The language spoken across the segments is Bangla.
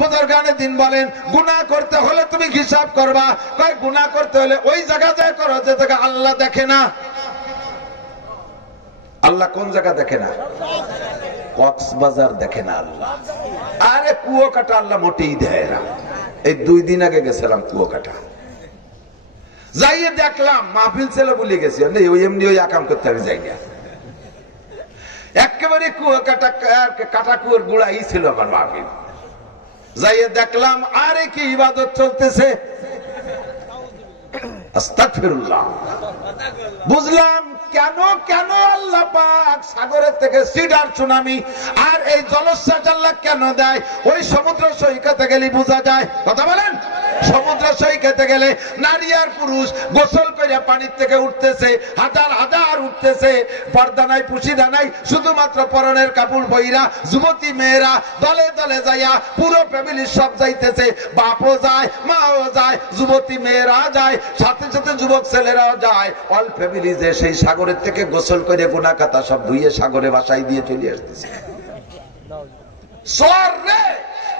বুজুর্গানে দিন বলেন গুনাহ করতে হলে তুমি হিসাব করবা, কয় গুনাহ করতে হলে ওই জায়গা যায় করো যে জায়গা আল্লাহ দেখে না। আল্লাহ কোন জায়গা দেখে না? কক্সবাজার দেখে না আল্লাহ। আরে কুয়াকাটা আল্লাহ মোটেই দেয় না। এই 2 দিন আগে গেছিলাম কুয়াকাটা, যাইয়ে দেখলাম মাহফিল ছেলে বলে গেছি ওই এমনি ওই আকাম করতে আমি যাই না। একেবারে কুয়াকাটা কাটা কুয়ার গুড়াই ছিল আমার মাহফিল। যাইয়ে দেখলাম আরে কি ইবাদত চলতেছে, আস্তাগফিরুল্লাহ। বুঝলাম কেন কেন আল্লাহ পাক সাগরের থেকে সিডার সুনামি আর এই জলোচ্ছ্বাস আল্লাহ কেন দেয়। ওই সমুদ্র সৈকতে গেলে বোঝা যায়। কথা বলেন, সমুদ্র সৈকতে গেলে নারী আর পুরুষ গোসল করে পানির থেকে উঠতেছে, হাজার হাজার উঠতেছে, পর্দা নাই পুশিদা নাই, শুধুমাত্র পরনের কাপড় বইরা যুবতী মেয়েরা দলে দলে যাইয়া পুরো ফ্যামিলির সব যাইতেছে, বাপও যায় মাও যায় যুবতী মেয়েরা যায়, সাথে সাথে যুবক ছেলেরাও যায়। অল ফ্যামিলি যে সেই সাগরের থেকে গোসল করে গুনাহ কাতা সব ধুইয়ে সাগরে বাসায় দিয়ে চলে আসতেছে। সরে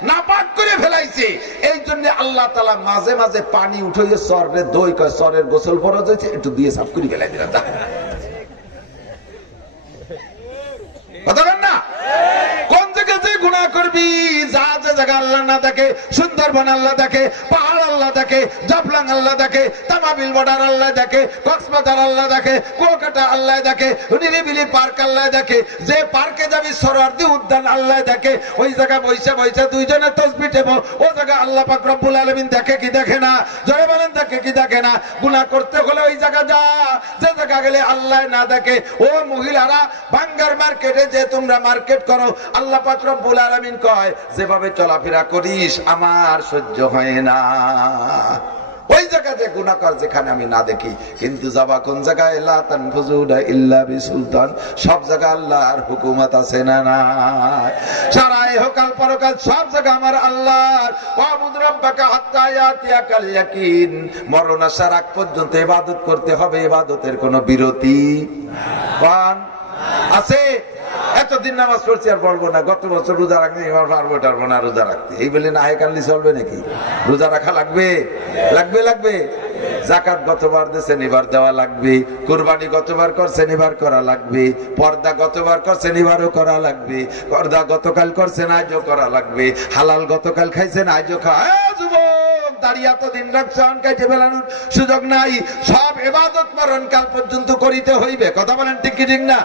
নাপাক করে ফেলাইছে। এই জন্য আল্লাহ তাআলা মাঝে মাঝে পানি উঠাইয়ে সরে দই কয় সরের গোসল ফরজ হয়েছে একটু দিয়ে সাফ করে ফেলাই দিলাম। কথা বলেন না? কোন জায়গাতে গুনাহ করবি? যা যে জায়গা আল্লাহ না দেখে, সুন্দরবন আল্লাহ দেখে, পাহাড় আল্লাহ দেখে, জাফলং আল্লাহ দেখে, তামাবিল বর্ডার আল্লাহ দেখে, কক্সবাজার আল্লাহ দেখে, কুয়াকাটা আল্লাহ দেখে, নিরিবিলি পার্ক আল্লাহ দেখে, যে পার্কে যাবি সরোয়ার্দী উদ্যান আল্লাহ দেখে। ওই জায়গা বইসা বইসা দুইজনে তাসবিহ দেব, ও জায়গা আল্লাহ পাক রব্বুল আলামিন দেখে কি দেখে না? জোরে বলেন দেখে কি দেখে না? গুনাহ করতে হলে ওই জায়গা যা, যে জায়গা গেলে আল্লাহ না দেখে। ও মহিলারা বাঙ্গার মার্কেটে যে তোমরা মার্কেট করো, আল্লাহ পাক রব্বুল আলামিন কয় যেভাবে চলাফেরা করিস আমার সহ্য হয় না। ওই জায়গাতে গুনাহ কর যেখানে আমি না দেখি। কিন্তু যাবা কোন জায়গায়? লা তানফুজুনা ইল্লা বিসুলতান। সব জায়গা আল্লাহর হুকুমত আছে না নাই? সারা ইহকাল পরকাল সব জায়গা আমার আল্লাহর। ওয়াবুদ রাব্বাকা হাত্তা ইয়াতিয়াকাল ইয়াকিন। মরণ আসার আগ পর্যন্ত ইবাদত করতে হবে, ইবাদতের কোনো বিরতি কোন আছে? এতদিন নামাজ পড়ছি আর বলবো না, গত বছর রোজা রাখতে এবার পারবো টারবো না রোজা রাখতে, এই বলে না কানলি চলবে নাকি? রোজা রাখা লাগবে লাগবে লাগবে। জাকাত গতবার দিয়েছেন এবার দেওয়া লাগবে, কুরবানি গতবার করছেন এবার করা লাগবে, পর্দা গতবার করছেন এবারও করা লাগবে, পর্দা গতকাল করছেন আজও করা লাগবে, হালাল গতকাল খাইছেন আজও যুবক দাঁড়িয়ে এতদিন রাখছেন কাটে বেলানোর সুযোগ নাই। সব ইবাদত মরণকাল পর্যন্ত করিতে হইবে। কথা বলেন ঠিক কি ঠিক না?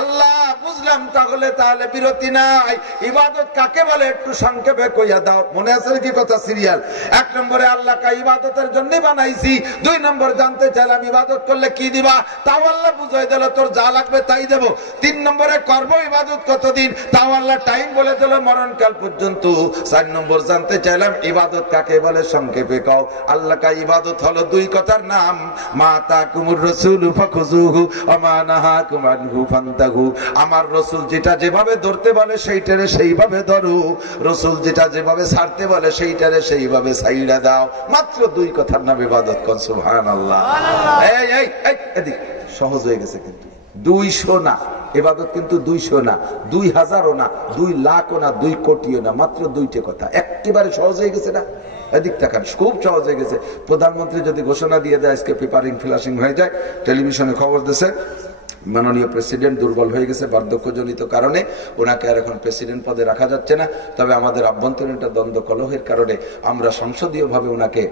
আল্লাহ বুঝলাম তাহলে তাহলে বিরতি নাই। ইবাদত কাকে বলে একটু সংক্ষেপে কইয়া দাও। মনে আছে নাকি কথা? সিরিয়াল 1 নম্বরে আল্লাহ কা ইবাদতের জন্য বানাইছি। 2 নম্বর জানতে চাইলাম ইবাদত করলে কি দিবা, তাও আল্লাহ বুঝাই দিল তোর যা লাগবে তাই দেব। 3 নম্বরে করব ইবাদত কতদিন, তাও আল্লাহ টাইম বলে দিল মরণকাল পর্যন্ত। 4 নম্বর জানতে চাইলাম ইবাদত কাকে বলে, সংক্ষেপে কও। আল্লাহ কা ইবাদত হলো 2 কথার নাম, মা তাকুমুর রাসূলু ফাখুযুহু ওয়া মা নাহাকুম আনহু ফান্তাহু। আমার রাসূল যেটা যেভাবে ধরতে বলে সেইটারে সেইভাবে ধরো, রাসূল যেটা যেভাবে ছাড়তে বলে সেইটারে সেইভাবে ছাইড়া দাও। মাত্র 2 কথার নাম ইবাদত। কোন সুবহানাল্লাহ। এই এই এই এদিক সহজ হয়ে গেছে কিন্তু 200 না ইবাদত, কিন্তু 200 না, 2000ও না, 2 লাখও না, 2 কোটিও না, মাত্র 2টা কথা। একেবারে সহজ হয়ে গেছে না? এদিক তাকান, খুব সহজ হয়ে গেছে। প্রধানমন্ত্রী যদি ঘোষণা দিয়ে দেয় আজকে পেপারিং ফ্ল্যাশিং হয়ে যায়, টেলিভিশনে খবর দিচ্ছে মাননীয় প্রেসিডেন্ট দুর্বল হয়ে গেছে বার্ধক্যজনিত কারণে, ওনাকে আর এখন প্রেসিডেন্ট পদে রাখা যাচ্ছে না। তবে আমাদের আভ্যন্তরীণ একটা দ্বন্দ্ব কলহের কারণে আমরা সংসদীয় ভাবে ওনাকে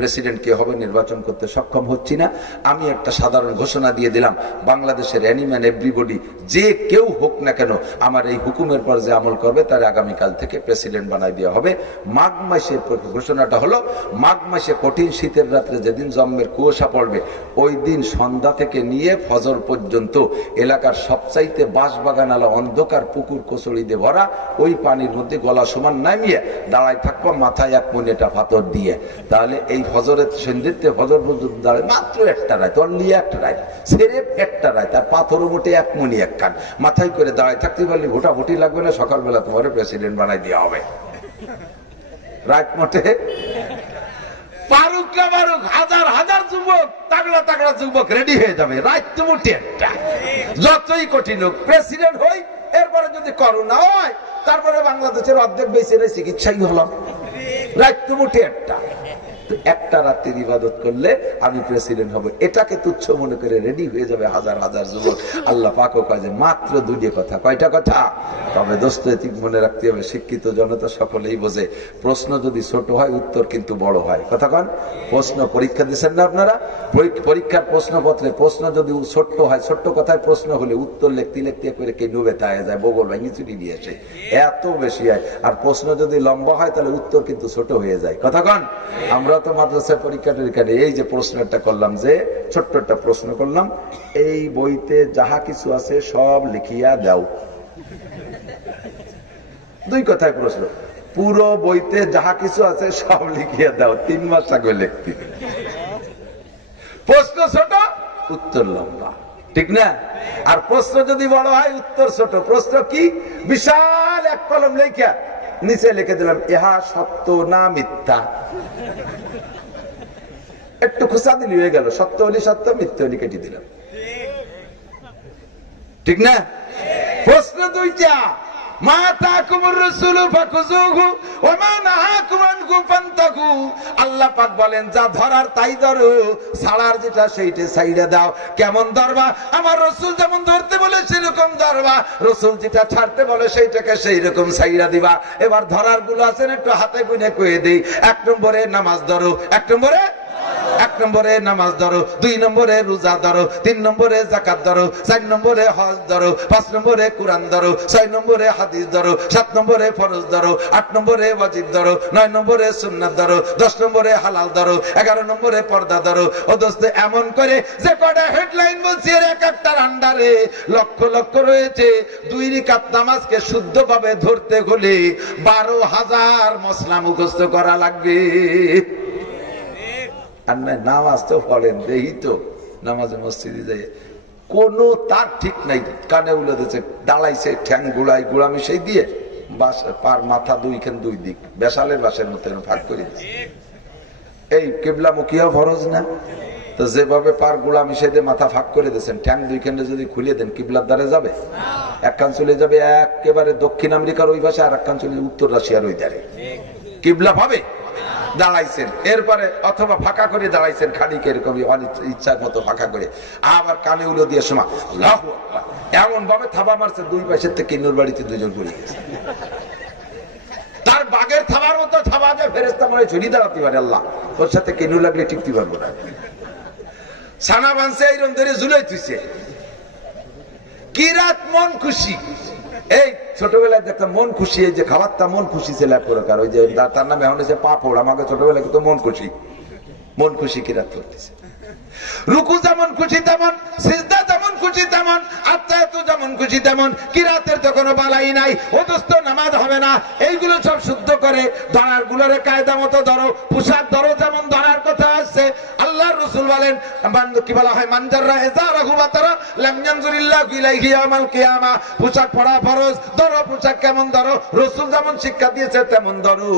প্রেসিডেন্ট কে হবে নির্বাচন করতে সক্ষম হচ্ছি না। আমি একটা সাধারণ ঘোষণা দিয়ে দিলাম, বাংলাদেশের এনিম্যান এভরিবডি যে কেউ হোক না কেন আমার এই হুকুমের পর যে আমল করবে তার আগামীকাল থেকে প্রেসিডেন্ট বানাই দেওয়া হবে। মাঘ মাসে ঘোষণাটা হলো, মাঘ মাসে কঠিন শীতের রাত্রে যেদিন জম্মের কুয়াশা পড়বে ওই দিন সন্ধ্যা থেকে নিয়ে ফজর পর্যন্ত এলাকার সবচাইতে বাঁশবাগান আলা অন্ধকার পুকুর কচড়ি দিয়ে ভরা ওই পানির মধ্যে গলা সমান নামিয়ে দাঁড়ায় থাকবো মাথায় 1 মণিটা পাথর দিয়ে। তাহলে এই ফজরের সন্ধ্যে ফজর পর্যন্ত দাঁড়ায় মাত্র একটা রাত, অনলি একটা রাত, সেরেফ একটা রাত, আর পাথরও মোটে 1 মণি 1 কান মাথায় করে দাঁড়ায় থাকতে পারলে ভোটাভুটি লাগবে না, সকালবেলা তোমার প্রেসিডেন্ট বানাই দেওয়া হবে। রাত মোটে পারুক না পারুক হাজার হাজার যুবক, তাগড়া তাগড়া যুবক রেডি হয়ে যাবে। রাত তো মোটে একটা, যতই কঠিন হোক প্রেসিডেন্ট হই। এরপরে যদি করোনা হয় তারপরে বাংলাদেশের অর্ধেক বেঁচে চিকিৎসাই হলাম, রাত মুঠে একটা রাত্রির ইবাদত করলে আমি প্রেসিডেন্ট হব, এটাকে তুচ্ছ মনে করে রেডি হয়ে যাবে হাজার হাজার যুবক। আল্লাহ পাকও কাজে মাত্র দুইটা কথা। কয়টা কথা? তবে দোস্তি মনে রাখতে হবে, শিক্ষিত জনতা সকলেই বোঝে, প্রশ্ন যদি ছোট হয় উত্তর কিন্তু বড় হয়। কথা কন? প্রশ্ন পরীক্ষা দিচ্ছেন না আপনারা? পরীক্ষার প্রশ্নপত্রে প্রশ্ন যদি ছোট্ট হয়, ছোট্ট কথায় প্রশ্ন হলে উত্তর লিখতে লিখতে করে কে ডুবে তাই যায়, বগল ভাঙি চুরি নিয়ে আসে, এত বেশি হয়। আর প্রশ্ন যদি লম্বা হয় তাহলে উত্তর কিন্তু ছোট হয়ে যায়। কথা কন? আমরা তো মাদ্রাসায় পরীক্ষা টরীক্ষা এই যে প্রশ্নটা করলাম, যে ছোট্ট একটা প্রশ্ন করলাম, এই বইতে যাহা কিছু আছে সব লিখিয়া দাও। দুই কথায় প্রশ্ন, পুরো বইতে যাহা কিছু আছে সব লিখিয়া দাও। 3 মাস আগে লিখতে, প্রশ্ন ছোট উত্তর লম্বা, ঠিক না? আর প্রশ্ন যদি বড় হয় উত্তর ছোট। প্রশ্ন কি? বিশাল এক কলম লেখা নিচে লিখে দিলাম ইহা সত্য না মিথ্যা, একটু খুশা দিলি হয়ে গেল, সত্য হলি সত্য, মিথ্যা হলি কেটে দিলাম, ঠিক না? প্রশ্ন দুইটা, আল্লাহ পাক বলেন যা ধরার তাই ধরো, ছাড়ার যেটা সেইটা ছাইড়া দাও। কেমন ধরবা? আমার রসুল যেমন ধরতে বলে সেরকম ধরবা, রসুল যেটা ছাড়তে বলে সেইটাকে সেই রকম ছাইড়া দিবা। এবার ধরার গুলো আছেন একটু হাতে গুনে কয়ে দিই। 1 নম্বরে নামাজ ধরো, 1 নম্বরে নামাজ ধরো, 2 নম্বরে রোজা ধরো, 3 নম্বরে যাকাত ধরো, 4 নম্বরে হজ ধরো, 5 নম্বরে কোরআন ধরো, 6 নম্বরে হাদিস ধরো, 7 নম্বরে ফরজ ধরো, 8 নম্বরে ওয়াজিব ধরো, 9 নম্বরে সুন্নাত ধরো, 10 নম্বরে হালাল ধরো, 11 নম্বরে পর্দা ধরো। ও দোস্ত, এমন করে যে কটা হেডলাইন বলছি এর এক একটার আন্ডারে লক্ষ লক্ষ রয়েছে। 2 রাকাত নামাজকে শুদ্ধভাবে ধরতে হলে 12,000 মসলা মুখস্থ করা লাগবে। আর নামাজ তো পড়েন, দেখি তো নামাজে মসজিদে যাই কোন তার ঠিক নাই, কানে উলে দিচ্ছে, দাঁড়াইছে ঠ্যাং গুড়াই গুড়া মিশাই দিয়ে পার মাথা 2 দিক বেশালের বাসের মতো ভাগ করে দিচ্ছে। এই কিবলা মুখিয়া ফরজ না? তো যেভাবে পার গুড়া মিশাই দিয়ে মাথা ভাগ করে দিচ্ছেন, ঠ্যাং 2 খানে যদি খুলে দেন কিবলার দ্বারে যাবে? এক কান চলে যাবে একেবারে দক্ষিণ আমেরিকার ওই পাশে, আর এক কান চলে উত্তর রাশিয়ার ওই দ্বারে। কিবলা ভাবে দাঁড়াইছেন, এরপরে অথবা ফাঁকা করে দাঁড়াইছেন, খানিক এরকম ইচ্ছার মতো ফাঁকা করে, আবার কানে উলো দিয়ে সময় এমন ভাবে থাবা মারছে 2 পাশের থেকে কিন্নুর বাড়িতে 2 জন পড়ে গেছে। তার বাঘের থাবার মতো থাবা যে ফেরেস্তা মনে ঝুড়ি দাঁড়াতে পারে, আল্লাহ ওর সাথে কিন্নু লাগলে টিকতে পারবো না। সানা বানছে এইরকম ধরে ঝুলাই তুইছে, কি রাত মন খুশি। এই ছোটবেলায় দেখতাম মন খুশি, এই যে খাবারটা মন খুশি ছিল এক প্রকার, ওই যে তার নাম এখন হচ্ছে পাপড়। আমাকে ছোটবেলায় কিন্তু মন খুশি কিরাত করতেছে। রুকু যেমন খুশি তেমন, সিজদা যেমন খুশি তেমন, আত্মায়াতু যেমন খুশি তেমন, কিরাতের তো কোনো বালাই নাই। ও দোস্ত, নামাজ হবে না, এইগুলো সব শুদ্ধ করে ধরার গুলোরে কায়দা মতো ধরো। পোশাক ধরো যেমন ধরার কথা আসছে, আল্লাহ রাসূল বলেন কি বলা হয়, মানজাররা ইজারাহু বাতারা লাম ইয়ানজুরিল্লাহু ইলাইহি ইয়াউমাল কিয়ামা। পোশাক পরা ফরজ, ধরো পোশাক কেমন ধরো, রাসূল যেমন শিক্ষা দিয়েছে তেমন ধরো।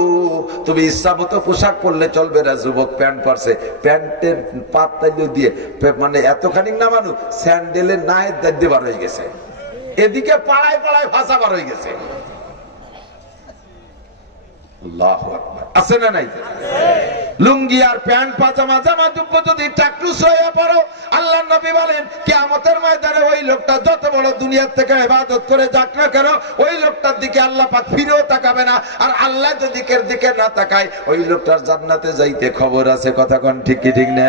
তুমি ইচ্ছা মতো পোশাক পরলে চলবে না। যুবক প্যান্ট পরছে, প্যান্টের পাতটা দিয়ে মানে এতখানি না মানুষ স্যান্ডেলের নায়ের দাঁড়িয়ে বার হয়ে গেছে, এদিকে পাড়ায় পাড়ায় ভাষা বার হয়ে গেছে। আল্লাহু আকবার, আছে না নাই? লুঙ্গি আর প্যান্ট পাজামা জামা জুব্ব যদি টাকলুস হয়ে পড়ো, আল্লাহর নবী বলেন কিয়ামতের ময়দানে ওই লোকটা যত বড় দুনিয়ার থেকে ইবাদত করে যাক না কেন, ওই লোকটার দিকে আল্লাহ পাক ফিরেও তাকাবে না। আর আল্লাহ যদি এর দিকে না তাকায়, ওই লোকটার জান্নাতে যাইতে খবর আছে। কথা কোন ঠিক কি ঠিক না?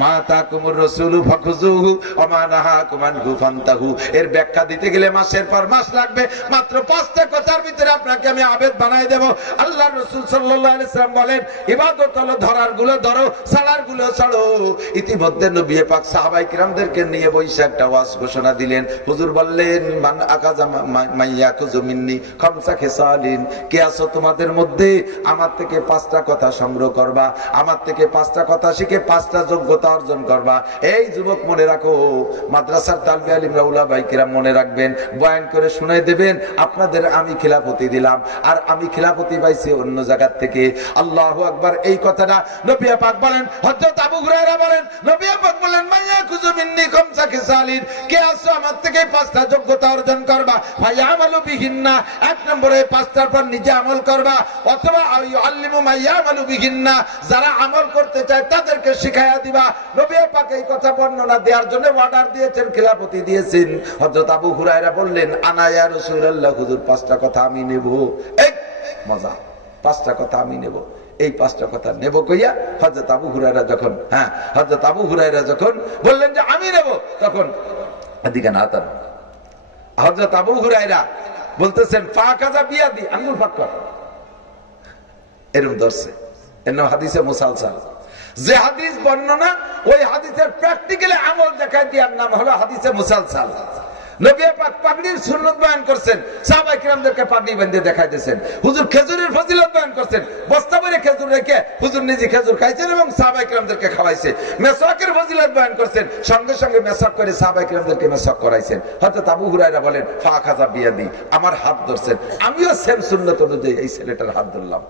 মা তাকুমুর রাসূলু ফাখুযুহু ওয়া মা নাহাকুম আনহু ফান্তাহু। এর ব্যাখ্যা দিতে গেলে মাসের পর মাস লাগবে। মাত্র 5টা কথার ভিতরে আপনাকে আমি আবেদ বানাই দেব। আল্লাহর রাসূল সাল্লাল্লাহু আলাইহি ওয়াসাল্লাম বলেন ইবাদত হলো ধরার গুলো ধরো, ছাড়ার গুলো ছাড়ো। ইতিমধ্যে নবী পাক সাহাবায়ে কিরামদেরকে নিয়ে বৈশা একটা ওয়াজ ঘোষণা দিলেন। হুজুর বললেন মান আকাযা মাইয়াকুযু মিন্নি খামসা খিসালিন, কে আছো তোমাদের মধ্যে আমার থেকে 5টা কথা সংগ্রহ করবা, আমার থেকে 5টা কথা শিখে 5টা যোগ্যতা অর্জন করবা। এই যুবক মনে রাখো, মাদ্রাসার তালবে আলিমরা উলামায়ে কিরাম মনে রাখবেন, বয়ান করে শুনাই দেবেন। আপনাদের আমি খিলাফতি দিলাম, আর আমি খিলাফতি পাইছি অন্য জায়গা থেকে। আল্লাহু আকবার। এই কথাটা নবী পাক বলেন, হযরত আবু হুরায়রা বলেন, নবী পাক বলেন, মাইয়া কুযু মিন্নি খামসা খিসালিন, কে আসো আমার থেকে পাঁচটা যোগ্যতা অর্জন করবা, ফায়ামালু বিহিন্না, এক নম্বরে পাঁচটার পর নিজে আমল করবা, অথবা আল্লিমু মাইয়ামালু বিহিন্না, যারা আমল করতে চায় তাদেরকে শিখাইয়া দিবা। নবী পাক এই কথা বর্ণনা দেওয়ার জন্য অর্ডার দিয়েছেন, খিলাফতি দিয়েছেন। হযরত আবু হুরায়রা বললেন, আনা ইয়া রাসূলুল্লাহ, হুজুর পাঁচটা কথা আমি নেব। এই মজা, পাঁচটা কথা আমি নেব। এই পাঁচটা কথা নেব কইয়া হযরত আবু হুরায়রা যখন হযরত আবু হুরায়রা যখন বললেন যে আমি নেব, তখন এদিকে না তার হযরত আবু হুরায়রা বলতেছেন, ফাকাজা বিয়াদি, আঙ্গুল ফাঁক কর, এরকম ধরছে। এর হাদিসে মুসালসাল। যে হাদিস বর্ণনা, ওই হাদিসের প্র্যাকটিক্যালি আমল দেখায় দেওয়ার নাম হলো হাদিসে মুসালসাল। নবী পাক পাগড়ির সুন্নাত বয়ান করছেন, সাহাবায়ে কিরামদেরকে পাগড়ি বেঁধে দেখাইতেছেন। হুজুর খেজুরের ফজিলত বয়ান করছেন, বস্তা ভরে খেজুর রেখে হুজুর নিজে খেজুর খাইছেন এবং সাহাবায়ে কিরামদেরকে খাওয়াইছেন। মেসাকের ফজিলত বয়ান করছেন, সঙ্গে সঙ্গে মেসাক করে সাহাবায়ে কিরামদেরকে মেসাক করাইছেন। হযরত আবু হুরায়রা বলেন, ফাখাযা বিয়াদি, আমার হাত ধরছেন, আমিও সেম সুন্নাত অনুযায়ী এই ছেলেটার হাত ধরলাম।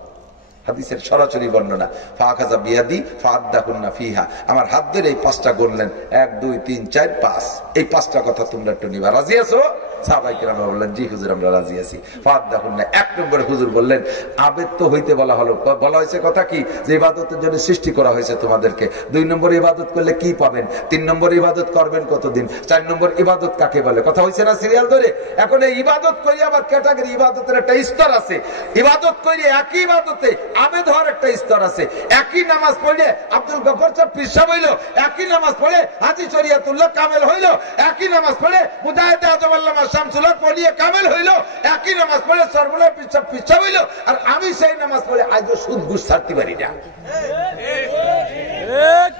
হাদিসের সরাসরি বর্ণনা, ফাখাযা বিয়াদি ফাআদ্দাহুন্না ফিহা, আমার হাত ধরে এই পাঁচটা গণলেন, 1 2 3 4 5, এই পাঁচটা কথা তোমরা একটু নিবা, রাজি আছো? সাহাবায়ে কিরাম বললেন, জি হুজুর আমরা রাজি আছি। ফাআদ্দাহুন্না, এক নম্বরে হুজুর বললেন, আবেদ তো হইতে বলা হলো, বলা হয়েছে কথা কি, যে ইবাদতের জন্য সৃষ্টি করা হয়েছে তোমাদেরকে। 2 নম্বর ইবাদত করলে কি পাবেন, 3 নম্বর ইবাদত করবেন কতদিন, 4 নম্বর ইবাদত কাকে বলে, কথা হয়েছে না সিরিয়াল ধরে। এখন এই ইবাদত করি আবার ক্যাটাগরি, ইবাদতের একটা স্তর আছে। ইবাদত করি একই ইবাদতে আবেদ হওয়ার একটা স্তর আছে। একই নামাজ পড়লে আব্দুল গফর সাহেব পীর সাহেব হইল, একই নামাজ পড়ে হাজী শরিয়তুল্লাহ কামেল হইল, একই নামাজ পড়ে মুজাহিদ আজম আল্লামা শামসুল্লাহ পড়িয়ে কামেল হইল, একই নামাজ পড়ে সর্বলয় পীর সাহেব হইল। আর আমি সেই নামাজ পড়ে আজও সুদ ঘুষ ছাড়তে পারি না।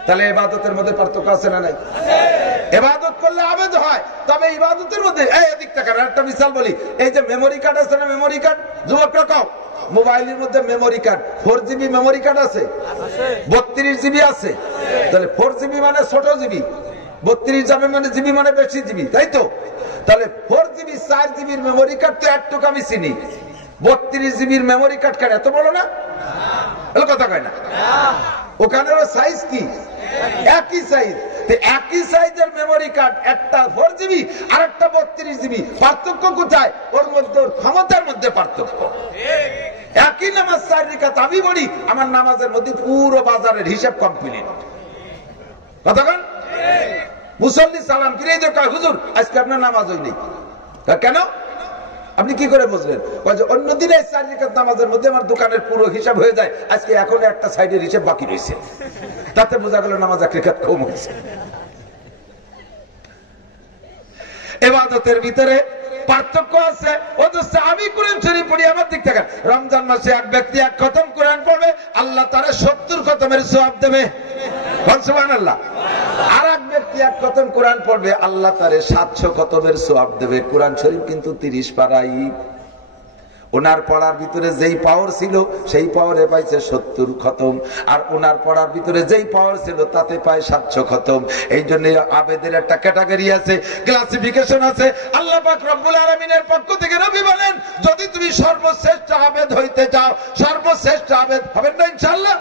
তাহলে ইবাদতের মধ্যে পার্থক্য আছে না নাই? ইবাদত করলে আবেদ হয়, তবে ইবাদতের মধ্যে এদিক থেকে একটা মিসাল বলি, এই যে মেমোরি কার্ড আছে না, মেমোরি কার্ড, যুবকরা কও, মোবাইলের মধ্যে memory card 4 GB memory card আছে, 32 জিবি আছে। তাহলে 4 জিবি মানে ছোট জিবি, 32 যাবে মানে জিবি মানে বেশি জিবি, তাই তো? তাহলে 4 জিবি 4 জিবির মেমোরি কার্ড তো একটুকু আমি চিনি, 32 জিবির মেমোরি কার্ড কেন এত বড় না? কথা কয় না, ওখানেরও সাইজ কি একই সাইজ। একই সাইজের মেমোরি কার্ড, একটা 4 জিবি আর একটা 32 জিবি, পার্থক্য কোথায়? ওর মধ্যে, ওর ক্ষমতার মধ্যে পার্থক্য। একই নামাজ 4 রাকাত আমি পড়ি, আমার নামাজের মধ্যে পুরো বাজারের হিসাব কমপ্লিট। কতক্ষণ মুসল্লি সালাম ফিরে কয়, হুজুর আজকে আপনার নামাজ হয়নি। কেন? আপনি কি করে বুঝলেন? অন্যদিন এই 4 রাকাত নামাজের মধ্যে আমার দোকানের পুরো হিসাব হয়ে যায়, আজকে এখন একটা সাইডের হিসাব বাকি রয়েছে, তাতে বোঝা গেল নামাজ 1 রাকাত কম হয়েছে। ইবাদতের ভিতরে পার্থক্য আছে। আমি কোরআন শরীফ পড়ি, আমার দিক থেকে রমজান মাসে এক ব্যক্তি 1 খতম কোরআন পড়বে, আল্লাহ তারা 70 খতমের সওয়াব দেবে, সুবহানাল্লাহ। আর এক ব্যক্তি 1 খতম কোরআন পড়বে, আল্লাহ তারে 700 খতমের সওয়াব দেবে। কোরআন শরীফ কিন্তু 30 পারাই। ওনার পড়ার ভিতরে যেই পাওয়ার ছিল সেই পাওয়ারে পাইছে 70 খতম, আর ওনার পড়ার ভিতরে যেই পাওয়ার ছিল তাতে পায় 700 খতম। এই জন্য আবেদের একটা ক্যাটাগরি আছে, ক্লাসিফিকেশন আছে। আল্লাহ পাক রব্বুল আলামিনের পক্ষ থেকে নবী বলেন, যদি তুমি সর্বশ্রেষ্ঠ আবেদ হইতে চাও, সর্বশ্রেষ্ঠ আবেদ হবেন না ইনশাআল্লাহ?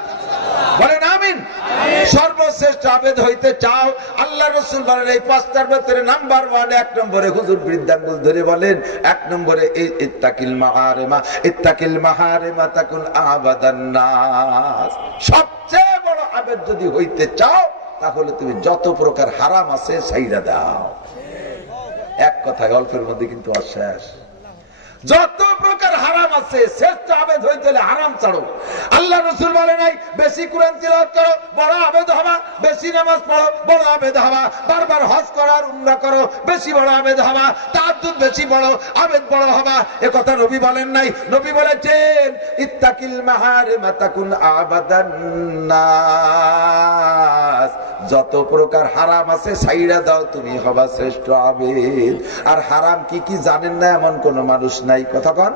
বলেন আমিন। সর্বশ্রেষ্ঠ আবেদ হইতে চাও, আল্লাহ রাসূল বলেন এই 5টার ভিতরে নাম্বার 1, 1 নম্বরে হুজুর বৃদ্ধাঙ্গুল ধরে বলেন, 1 নম্বরে ইত্তাকিল মাহারিমা, ইত্তাকিল মাহারিমা তাকুন আবাদান নাস। সবচেয়ে বড় আবেদ যদি হইতে চাও, তাহলে তুমি যত প্রকার হারাম আছে ছাইড়া দাও। এক কথায় অল্পের মধ্যে কিন্তু অশেষ। যত প্রকার হারাম আছে, শ্রেষ্ঠ আবেদ হইতে হলে হারাম ছাড়ো। আল্লাহ রাসূল বলে নাই বেশি কোরআন তিলাওয়াত করো, বড় আবেদ হবা, বেশি নামাজ পড়ো, বড় আবেদ হবা, বারবার হজ করো আর উমরা করো, বেশি বড় আবেদ হবা, তাহাজ্জুদ বেশি বড় আবেদ বড় হবা, এ কথা নবী বলেন নাই। নবী বলেছেন ইত্তাকিল মাহারিমা তাকুন আবাদান নাস। যত প্রকার হারাম আছে ছাইড়া দাও, তুমি হবা শ্রেষ্ঠ আবেদ। আর হারাম কি কি জানেন না এমন কোন মানুষ নাই, কথা কন,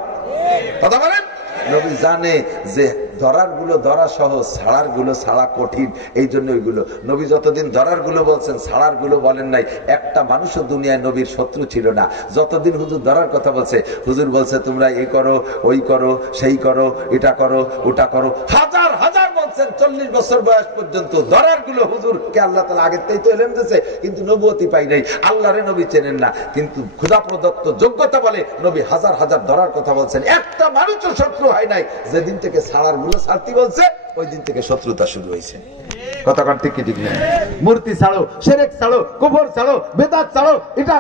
কথা বলেন। নবী জানে যে ধরার গুলো ধরা সহজ, ছাড়ার গুলো ছাড়া কঠিন, এই জন্য ওইগুলো নবী যতদিন ধরার গুলো বলছেন ছাড়ার গুলো বলেন নাই। একটা মানুষও দুনিয়ায় নবীর শত্রু ছিল না। যতদিন হুজুর ধরার কথা বলছে, হুজুর বলছে তোমরা এই করো, ওই করো, সেই করো, এটা করো, ওটা করো, হাজার হাজার বলছেন 40 বছর বয়স পর্যন্ত ধরার গুলো হুজুরকে আল্লাহ তাআলা আগের থেকেই তো এলেম দিয়েছে, কিন্তু নবুয়তি পাই নাই। আল্লাহরে নবী চেনেন না, কিন্তু খোদা প্রদত্ত যোগ্যতা বলে নবী হাজার হাজার ধরার কথা বলছেন, একটা মানুষও শত্রু হয় নাই। যেদিন থেকে ছাড়ার গুলো ছাড়তে বলছে ওই দিন থেকে শত্রুতা শুরু হয়েছে। কতক্ষণ ঠিক কি ঠিক না? মূর্তি ছাড়ো, শিরক ছাড়ো, কুফর ছাড়ো, বেদাত ছাড়ো, এটা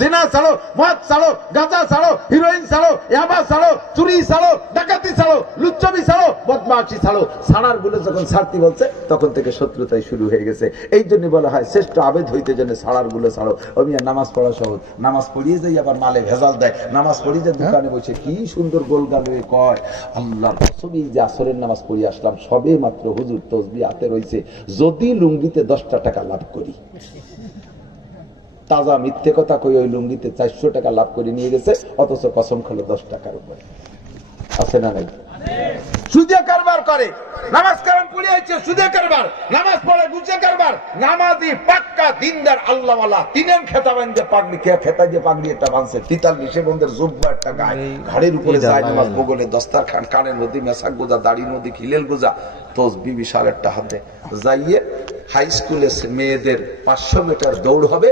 জিনা ছাড়ো, মদ ছাড়ো, গাঁজা ছাড়ো, হিরোইন ছাড়ো, ইয়াবা ছাড়ো, চুরি ছাড়ো, ডাকাতি ছাড়ো, লুচ্চমি ছাড়ো, বদমাশি ছাড়ো। ছাড়ার গুলো যখন ছাড়তে বলছে তখন থেকে শত্রুতাই শুরু হয়ে গেছে। এই জন্য বলা হয় শ্রেষ্ঠ আবেদ হইতে জন্য ছাড়ার গুলো ছাড়ো। আমি নামাজ পড়া সহজ, নামাজ পড়িয়ে যাই আবার মালে ভেজাল দেয়। নামাজ পড়িয়ে যে দোকানে বসে কি সুন্দর গোলগাল হয়ে কয় আল্লাহর কসম, এই যে আসরের নামাজ পড়িয়ে আসলাম সবে মাত্র হুজুর তসবিহ হাতে রয়েছে, যদি লুঙ্গিতে 10টা টাকা লাভ করি, তাজা মিথ্যে কথা কই ওই লুঙ্গিতে 400 টাকা লাভ করে নিয়ে গেছে, অথচ কসম খেলো 10 টাকার উপরে। আছে না নাই? সুদে কারবার করে, নামাজ কালাম পড়ে আছে, সুদে কারবার, নামাজ পড়ে গুছে কারবার, নামাজি পাক্কা দিনদার আল্লাহওয়ালা, তিনের খেতা বাঁধে পাগড়ি, খেতা দিয়ে পাগড়ি একটা বাঁধছে, 43 বন্ধের জুব্বা একটা গায়ে, ঘাড়ের উপরে যায় নামাজ, বগলে দস্তারখান, কানের মধ্যে মেশাক গোজা, দাড়ির মধ্যে খিলেল গোজা, তসবিহ বিশাল একটা হাতে যাইয়ে হাই স্কুলে মেয়েদের 500 মিটার দৌড় হবে,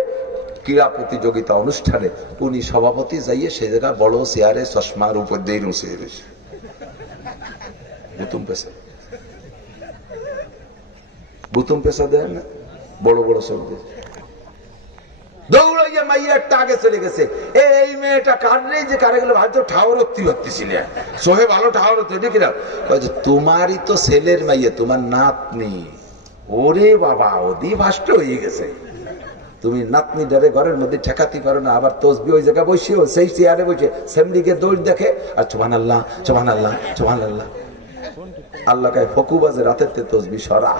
ক্রীড়া প্রতিযোগিতা অনুষ্ঠানে উনি সভাপতি, যাইয়ে সে জায়গায় বড় চেয়ারে চশমার উপর দিয়ে রয়েছে, বুতুম পেশা দেয় না, বড় বড় সব দৌড়াইয়া মাইয়া একটা আগে চলে গেছে। এই মেয়েটা কারণে যে কারে গেল হয়তো ঠাওরত্তি হচ্ছিল, সোহে ভালো ঠাওরত্তি দেখিলাম, তোমারই তো ছেলের মাইয়া, তোমার নাতনি। ওরে বাবা, অদি ভাষ্ট হয়ে গেছে, তুমি নাতনি ডারে ঘরের মধ্যে ঠেকাতে পারো না, আবার তসবিহ ওই জায়গায় বসিও সেই চেয়ারে বসে সেমরিকে দৌড় দেখে আর সুবহানাল্লাহ সুবহানাল্লাহ সুবহানাল্লাহ। আল্লাহ কায় ফকুবাজে রাতের তে তসবিহ সরা।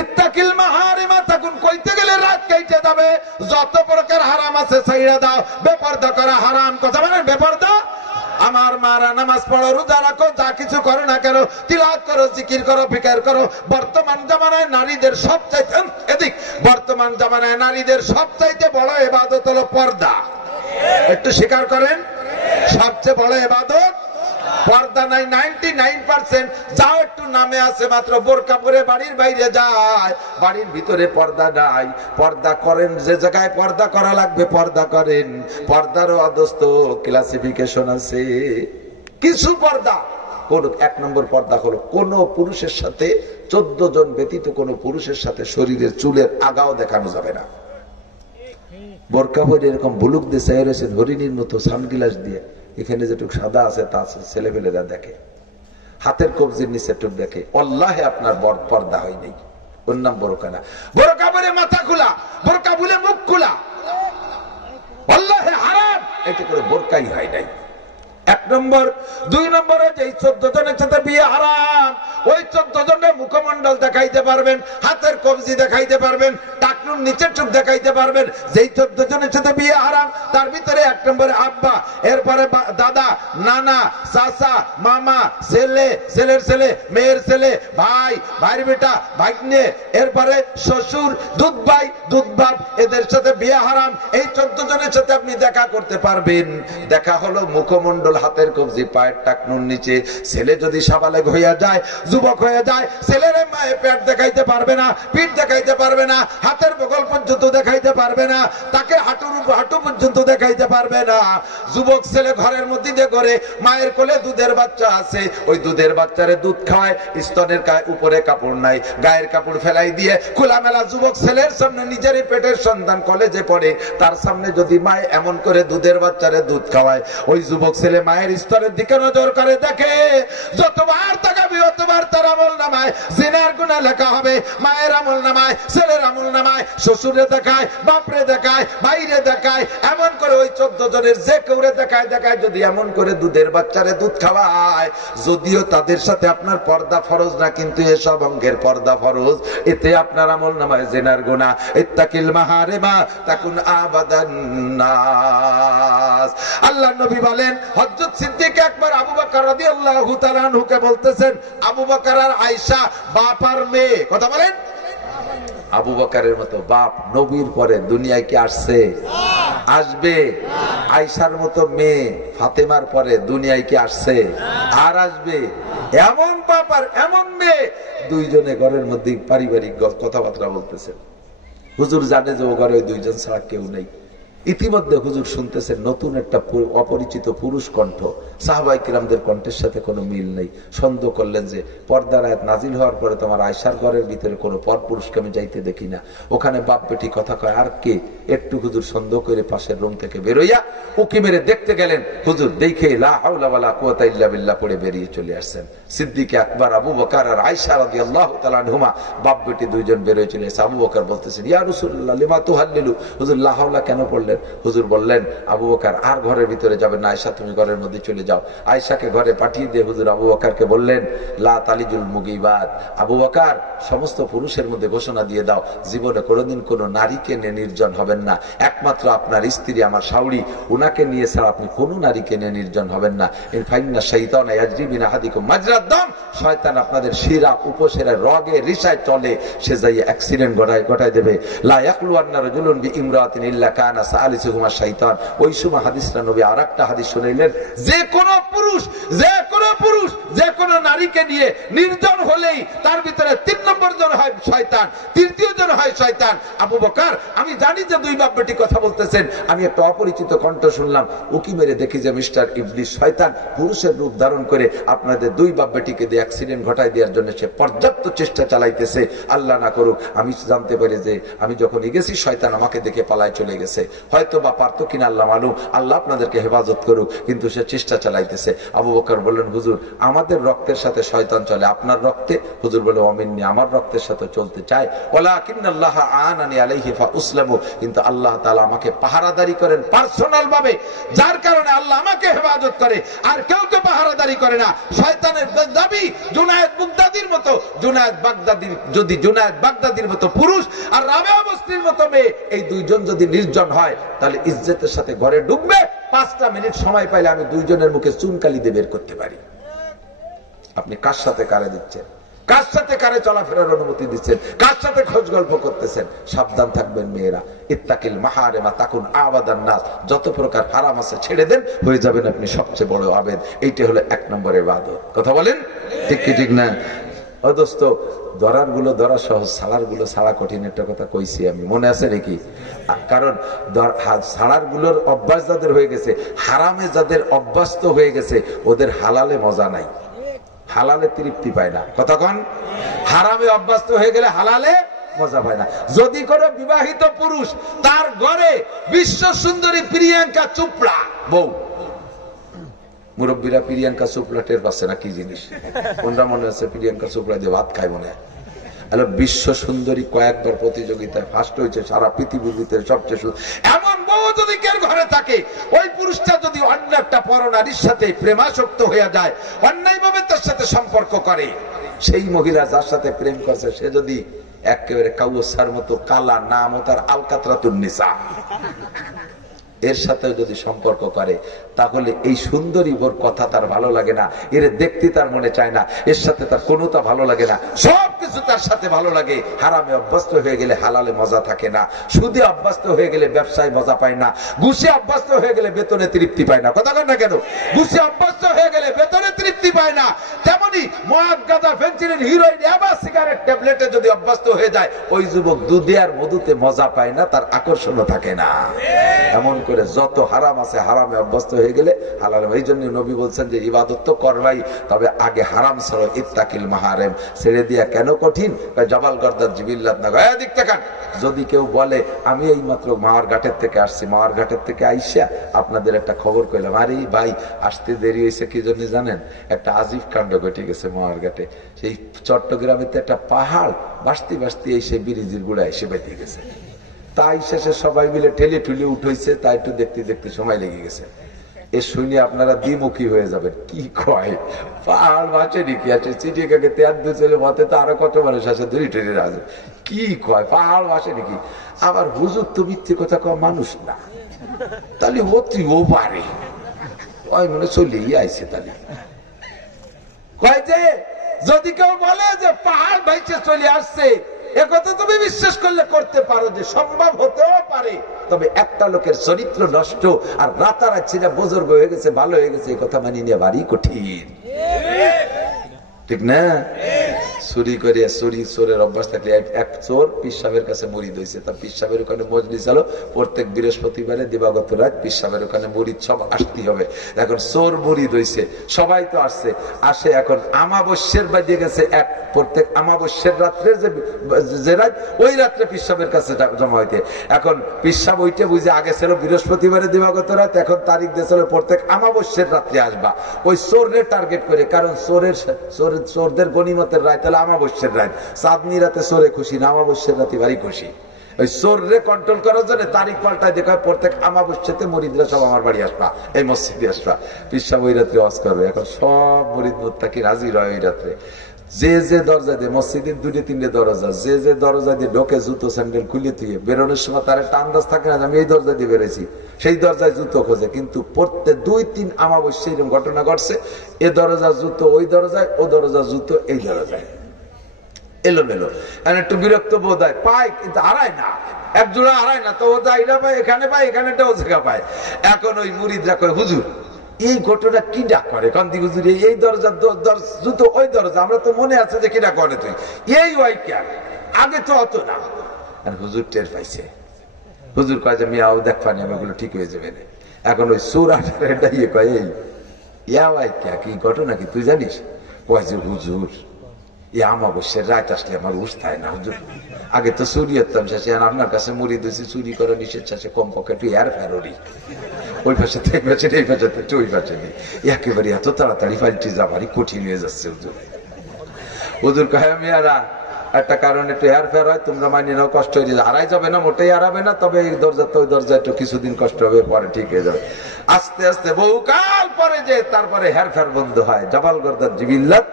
ইত্তাকিল মাহারিমা তাকুন, কইতে গেলে রাত কেটে যাবে, যত প্রকার হারাম আছে ছাইড়া দাও, বেপরদা করা হারাম। কথা মানে বেপরদা, আমার মারা নামাজ পড়ো, রোজা রাখো, যা কিছু করো না কেন, তিলাওয়াত করো, জিকির করো, ফিকির করো। বর্তমান জামানায় নারীদের সবচাইতে এদিক, বর্তমান জামানায় নারীদের সবচাইতে বড় ইবাদত হলো পর্দা। একটু স্বীকার করেন, সবচেয়ে বড় ইবাদত পর্দা নাই। 99% যাও একটু নামে আছে মাত্র, বোরকা পরে বাড়ির বাইরে যায়, বাড়ির ভিতরে পর্দা নাই। পর্দা করেন যে জায়গায় পর্দা করা লাগবে পর্দা করেন। পর্দারও অদস্ত ক্লাসিফিকেশন আছে। কিছু পর্দা কোন 1 নম্বর পর্দা হলো কোন পুরুষের সাথে 14 জন ব্যতীত কোন পুরুষের সাথে শরীরের চুলের আগাও দেখানো যাবে না। বোরকা পরে এরকম বুলুক দিয়ে চাই রয়েছেন হরিণীর মতো, সানগ্লাস দিয়ে, এখানে যেটুকু সাদা আছে তা ছেলেপেলেরা দেখে, হাতের কবজির নিচে টুক দেখে, আল্লাহে আপনার পর্দা হয় নাই, ওর নাম বোরকা না। বোরকা বলে মাথা খোলা, বোরকা বলে মুখ খোলা, আল্লাহে হারাম, এটা করে বোরকাই হয় নাই। 1 নম্বর। 2 নম্বরে যে 14 জনের সাথে বিয়ে হারাম, ওই 14 জনের মুখমন্ডল দেখাইতে পারবেন, হাতের কবজি দেখাইতে পারবেন, টাকনুর নিচের চোখ দেখাইতে পারবেন। যেই 14 জনের সাথে বিয়ে হারাম তার ভিতরে 1 নম্বরে আব্বা, এরপরে দাদা, নানা, চাচা, মামা, ছেলে, ছেলের ছেলে, মেয়ের ছেলে, ভাই, ভাইয়ের বেটা, ভাগ্নে, এরপরে শ্বশুর, দুধ ভাই, দুধ বাপ, এদের সাথে বিয়ে হারাম। এই 14 জনের সাথে আপনি দেখা করতে পারবেন। দেখা হলো মুখমন্ডল, হাতের কবজি, পায়ের টাকনুর নিচে। ছেলে যদি সাবালেগ হইয়া যায়, যুবক হয়ে যায়, ছেলের মায়ে পেট দেখাইতে পারবে না, পিঠ দেখাইতে পারবে না, হাতের বগল পর্যন্ত দেখাইতে পারবে না, তাকে হাঁটু পর্যন্ত দেখাইতে পারবে না। যুবক ছেলে ঘরের মধ্যে দিয়ে করে, মায়ের কোলে দুধের বাচ্চা আছে, ওই দুধের বাচ্চারে দুধ খাওয়ায়, স্তনের উপরে কাপড় নাই, গায়ের কাপড় ফেলাই দিয়ে খোলামেলা যুবক ছেলের সামনে নিজেরই পেটের সন্তান কলেজে পড়ে, তার সামনে যদি মায়ে এমন করে দুধের বাচ্চারে দুধ খাওয়ায়, ওই যুবক ছেলে মায়ের স্তরের দিকে নজর করে দেখে, যতবার তাকাবি অতবার তার আমল নামায় জিনার গুনাহ লেখা হবে। মায়ের আমল নামায়, ছেলের আমল নামায়, শ্বশুরে দেখায়, বাপরে দেখায়, বাইরে দেখায়, এমন করে ওই 14 জনের যে কেউরে দেখায় দেখায় যদি এমন করে দুধের বাচ্চারে দুধ খাওয়ায়, যদিও তাদের সাথে আপনার পর্দা ফরজ না, কিন্তু এসব অঙ্গের পর্দা ফরজ, এতে আপনার আমল নামায় জিনার গুনাহ। ইত্তাকিল মাহারিমা তাকুন আবাদান নাস। আল্লাহর নবী বলেন, হযরত সিদ্দিক আকবর আবু বকর রাদিয়াল্লাহু তাআলা আনহুকে বলতেছেন, আবু বকর আর আয়েশা বাপ আর মেয়ে, কথা বলেন। আবু বকরের মতো বাপ নবীর পরে দুনিয়ায় কি আসছে? আসবে। আয়েশার মতো মেয়ে ফাতেমার পরে দুনিয়ায় কি আসছে? আর আসবে। এমন বাপ আর এমন মেয়ে, দুইজনে ঘরের মধ্যে পারিবারিক কথাবার্তা বলতেছেন। হুজুর জানে যে ও ঘরে ওই দুইজন ছাড়া কেউ নেই। ইতিমধ্যে হুজুর শুনতেছেন নতুন একটা অপরিচিত পুরুষ কণ্ঠ, সাহাবায়ে কিরামদের কণ্ঠের সাথে কোনো মিল নেই। সন্দেহ করলেন যে পর্দার আয়াত নাজিল হওয়ার পরে তোমার আয়েশার ঘরের ভিতরে কোনো পরপুরুষকে আমি যাইতে দেখি না, ওখানে বাপ বেটি কথা কয় আর কে? একটু হুজুর সন্দেহ করে পাশের রুম থেকে বেরোইয়া উকি মেরে দেখতে গেলেন, হুজুর দেখে লা হাওলা ওয়ালা কুওয়াতা ইল্লা বিল্লাহ পড়ে বেরিয়ে চলে আসছেন। সিদ্দিক আকবর আবু বকর আর আয়েশা রাদিয়াল্লাহু তাআলা আনহুমা বাপ বেটি দুইজন বেরিয়ে চলে এসে আবু বকর বলতেছেন, ইয়া রাসূলুল্লাহ লিমা তুহাল্লিলু, হুজুর লা হাওলা কেন পড়লেন? হুজুর বললেন, আবু বকর আর ঘরের ভিতরে যাবেন না, আয়েশা তুমি ঘরের মধ্যে চলে যাও। আয়েশাকে ঘরে পাঠিয়ে দিয়ে হুজুর আবু বকরকে বললেন, লা তালিজুল মুগিবাত, আবু বকর সমস্ত পুরুষের মধ্যে ঘোষণা দিয়ে দাও জীবনে কোনোদিন কোনো নারীকে নিয়ে নির্জন হবেন না, একমাত্র আপনার স্ত্রী আমার শাওড়ি, উনাকে নিয়ে ছাড়া আপনি কোনো নারীকে নিয়ে নির্জন হবেন না। ইন ফাইন্না শাইতানা ইয়াজরি মিন আহাদিকুম মাজরাদ দাম, শয়তান আপনাদের শিরা উপশিরা রগে রিসায় চলে, সে যাই অ্যাক্সিডেন্ট ঘটায় দেবে। লা ইয়াকলু আন্না রাজুলুন বিইমরাতিন ইল্লা কানা সালিসুহুমা শাইতান। ওই সময় হাদিসটা নবী আরেকটা হাদিস শুনাইলেন, যে কোনো পুরুষ যে কোনো নারীকে নিয়ে নির্জন হলেই তার ভিতরে 3 নম্বর জন হয় শয়তান, তৃতীয় জন হয় শয়তান। আবু বকর আমি জানি যে দুই বাপ বেটি কথা বলতেছেন, আমি একটা অপরিচিত কণ্ঠ শুনলাম, উকি মেরে দেখি যে মিস্টার ইবলিস শয়তান পুরুষের রূপ ধারণ করে আপনাদের দুই বাপ বেটিকে দিয়ে অ্যাক্সিডেন্ট ঘটায় দেওয়ার জন্য সে পর্যাপ্ত চেষ্টা চালাইতেছে। আল্লাহ না করুক আমি জানতে পারি যে আমি যখনই গেছি শয়তান আমাকে দেখে পালায় চলে গেছে, হয়তো বা পারতো কিনা আল্লাহ মালুম, আল্লাহ আপনাদেরকে হেফাজত করুক, কিন্তু সে চেষ্টা চালাইতেছে। আবু বকর বললেন, হুজুর আমাদের রক্তের সাথে শয়তান চলে, আপনার রক্তে? হুজুর বলে, অমিন্নি, আমার রক্তের সাথে চলতে চায়। ওয়ালাকিন্নাল্লাহ আনানি আলাইহি ফাউসলামু, কিন্তু আল্লাহ তাআলা আমাকে পাহারাদারি করেন পার্সোনাল ভাবে, যার কারণে আল্লাহ আমাকে হেফাজত করে, আর কেউ তো পাহারাদারি করে না। শয়তানের দাবি জুনায়েদ বাগদাদির মতো, জুনায়েদ বাগদাদির মতো পুরুষ আর রাবেয়া বস্তির মতো মেয়ে, এই দুইজন যদি নির্জন হয় তাহলে ইজ্জতের সাথে ঘরে ঢুকবে, 5টা মিনিট সময় পাইলে আমি দুইজনের মুখে চুনকালি দিয়ে বের করতে পারি। আপনি কার সাথে কারে দিচ্ছেন, কার সাথে কারে চলাফেরার অনুমতি দিচ্ছেন, কার সাথে খোঁজ গল্প করতেছেন? সাবধান থাকবেন মেয়েরা। ইত্তাকিল মাহারিমা তাকুন আবাদান নাস, যত প্রকার হারাম আছে ছেড়ে দেন, হয়ে যাবেন আপনি সবচেয়ে বড় আবেদ। এইটা হলো 1 নম্বর ইবাদত। কথা বলেন ঠিক কি ঠিক না? ও দোস্ত, ধরার গুলো ধরা সহজ, ছাড়ার গুলো ছাড়া কঠিন, একটা কথা কইছি আমি, মনে আছে নাকি? কারণ ছাড়ার গুলোর অভ্যাস যাদের হয়ে গেছে, হারামে যাদের অভ্যস্ত হয়ে গেছে, ওদের হালালে মজা নাই, হালালে তৃপ্তি পায় না। কতক্ষণ হারামে অভ্যস্ত হয়ে গেলে হালালে মজা পায় না। যদি কোনো বিবাহিত পুরুষ তার ঘরে বিশ্ব সুন্দরী প্রিয়াঙ্কা চোপড়া বউ, মুরব্বীরা প্রিয়াঙ্কা চোপড়া টের পাচ্ছে না কি জিনিস, কোনটা মনে হচ্ছে প্রিয়াঙ্কা চোপড়া দিয়ে ভাত খায় মনে হয়। বিশ্ব সুন্দরী কয়েকবার প্রতিযোগিতায় ফার্স্ট হয়েছে, সারা পৃথিবীর ভিতরে সবচেয়ে সুন্দর এমন বউ যদি কেউ ঘরে থাকে, ওই পুরুষটা যদি অন্য একটা পরনারীর সাথে প্রেমাসক্ত হয়ে যায়, অন্যায়ভাবে তার সাথে সম্পর্ক করে, সেই মহিলা যার সাথে প্রেম করছে সে যদি একেবারে কাউসার মতো কালা, নাম ও তার আলকাতরাতুন নিসা, এর সাথে যদি সম্পর্ক করে, তাহলে এই সুন্দরী বোর কথা তার ভালো লাগে না, এর দেখতে তার মনে চায় না, এর সাথে তার কোনোটা ভালো লাগে না, সবকিছু তার সাথে ভালো লাগে। হারামে অভ্যস্ত হয়ে গেলে হালালে মজা থাকে না, সুদে অভ্যস্ত হয়ে গেলে ব্যবসায় মজা পায় না, ঘুষে অভ্যস্ত হয়ে গেলে বেতনে তৃপ্তি পায় না। কথা বলেন না কেন? ঘুষে অভ্যস্ত হয়ে গেলে বেতনে তৃপ্তি পায় না, তেমনি মদ, গাঁজা, ফেন্সিডিল, হিরোইন, এবার সিগারেট, ট্যাবলেটে যদি অভ্যস্ত হয়ে যায়, ওই যুবক দুধে আর মধুতে মজা পায় না, তার আকর্ষণও থাকে না। এমন করে যত হারাম আছে, হারামে অভ্যস্ত হয়ে গেলে হালাল। এই জন্য নবী বলছেন যে ইবাদত তো করবাই, তবে আগে হারাম ছাড়ো, ইত্তাকিল মাহারিম, ছেড়ে দিয়া কেন কঠিন? জবাল গর্দার জিবিল্লাত না গায়ে দিক তাকান। যদি কেউ বলে আমি এই মাত্র মাওয়ার ঘাটের থেকে আসছি, মাওয়ার ঘাটের থেকে আইসা আপনাদের একটা খবর কইলাম, আরে ভাই আসতে দেরি হয়েছে কি জন্য জানেন? একটা আজিব কাণ্ড ঘটে গেছে মাওয়ার ঘাটে। সেই চট্টগ্রামের একটা পাহাড় বাস্তি বাস্তি এই সেই ব্রিজের গুড়া এসে বেঁধে গেছে। তাই শেষে সবাই মিলে ঠেলে ঠুলে উঠেছে, তাই একটু দেখতে দেখতে সময় লেগে গেছে। এ শুনে আপনারা দ্বিমুখী হয়ে যাবেন, কি কয় পাহাড় বাঁচে নাকি আছে, চিঠিকাকে তেয়ার চলে মতে তো আরো কত মানুষ আছে ধরে ঠেলে আছে, কি কয় পাহাড় বাঁচে নাকি? আবার হুজুর তো মিথ্যে কথা কয় মানুষ না, তাহলে অতি ও পারে, ওই মনে চলেই আইছে তাহলে কয় যে যদি কেউ বলে যে পাহাড় ভাইসে চলে আসছে একথা তুমি বিশ্বাস করলে করতে পারো যে সম্ভব হতেও পারে, তবে একটা লোকের চরিত্র নষ্ট আর রাতারাত ছিল বুজুর্গ হয়ে গেছে ভালো হয়ে গেছে এই কথা মানি নিয়ে ভারী কঠিন, ঠিক না? চুরি করে চোরের অভ্যাস থাকলে এক চোর পীর সাহেবের কাছে মুরিদ হয়েছে, তার পীর সাহেবের ওখানে মজলিস হলো প্রত্যেক বৃহস্পতিবারে দিবাগত রাত পীর সাহেবের ওখানে মুরিদ সব আসতেই হবে। এখন চোর মুরিদ হয়েছে, সবাই তো আসে এখন আমাবস্যের বাজে গেছে এক, প্রত্যেক আমাবস্যের রাত্রে যে রাত ওই রাত্রে পীর সাহেবের কাছে জমা হইতে। এখন পীর সাহেব ওইটা বুঝে আগে ছিল বৃহস্পতিবারে দিবাগত রাত, এখন তারিখ দিয়েছিল প্রত্যেক আমাবস্যের রাত্রে আসবা, ওই চোরের টার্গেট করে। কারণ চোরদের গনিমতের রাত তাহলে আমাবস্যের রাত, চাঁদনি রাতে চোরে খুশি না, আমাবস্যের রাতে ভারী খুশি। ওই চোররে কন্ট্রোল করার জন্য তারিখ পাল্টায় দেখা প্রত্যেক আমাবস্যাতে মুরিদরা সব আমার বাড়ি আসবা, এই মসজিদে আসবা, পীর সাহেব ওই রাত্রে ওয়াজ করবে। এখন সব মুরিদ মুত্তাকি রাজি হয় ওই রাত্রে। যে যে দরজা দিয়ে মসজিদের 2-3 দরজা, যে যে দরজা দিয়ে ঢোকে জুতো স্যান্ডেল খুলে তুই বেরোনোর সময় তার একটা আন্দাজ থাকে না আমি এই দরজা দিয়ে বেরোছি, সেই দরজায় জুতো খোঁজে। কিন্তু প্রত্যেক 2-3 আমাবস্যা এরকম ঘটনা ঘটছে, এ দরজা জুতো ওই দরজায়, ও দরজা জুতো এই দরজায়, এলোমেলো। একটু বিরক্ত বোধ হয়, পায় কিন্তু হারায় না, এক জোড়া হারায় না, তো ও জায়গা পায় এখানে পায়, এখানে ও জায়গা পায়। এখন ওই মুরিদরা করে হুজুর এই ঘটনা কিডা করে কান্দি হুজুর, এই দরজা জুতো ওই দরজা, আমরা তো মনে আছে যে কিডা করে তুই এই ওই কেন, আগে তো অত না। আর হুজুর টের পাইছে, হুজুর কয় যে মিয়াও দেখবানি আমাগুলো ঠিক হয়ে যাবে না। এখন ওই সুর আটা ইয়ে কয় এই ইয়া ভাই কে কি ঘটনা কি তুই জানিস? কয় যে হুজুর এই আমাবস্যার রাত আসলে আমার উস্তায় না হুজুর, আগে তো চুরি হতাম শেষে, আর আপনার কাছে মুড়ি দিয়েছি চুরি করা নিষেধ, শেষে কম পক্ষে একটু এয়ার ফেরোরি ওই পাশে এই পাশে এই পাশে ওই পাশে নেই, একেবারে এত তাড়াতাড়ি পাল্টি যাবারই কঠিন হয়ে যাচ্ছে হুজুর। হুজুর কহে মেয়ারা একটা কারণ একটু এয়ার ফের হয়, তোমরা মানিয়ে নাও, কষ্ট হয়ে যাবে, হারাই যাবে না, মোটেই হারাবে না, তবে এই দরজা তো ওই দরজা একটু কিছুদিন কষ্ট হবে, পরে ঠিক হয়ে যাবে। আস্তে আস্তে বহুকাল পরে যে তারপরে হের ফের বন্ধ হয়, জবাল গর্দার জিবিল্লাত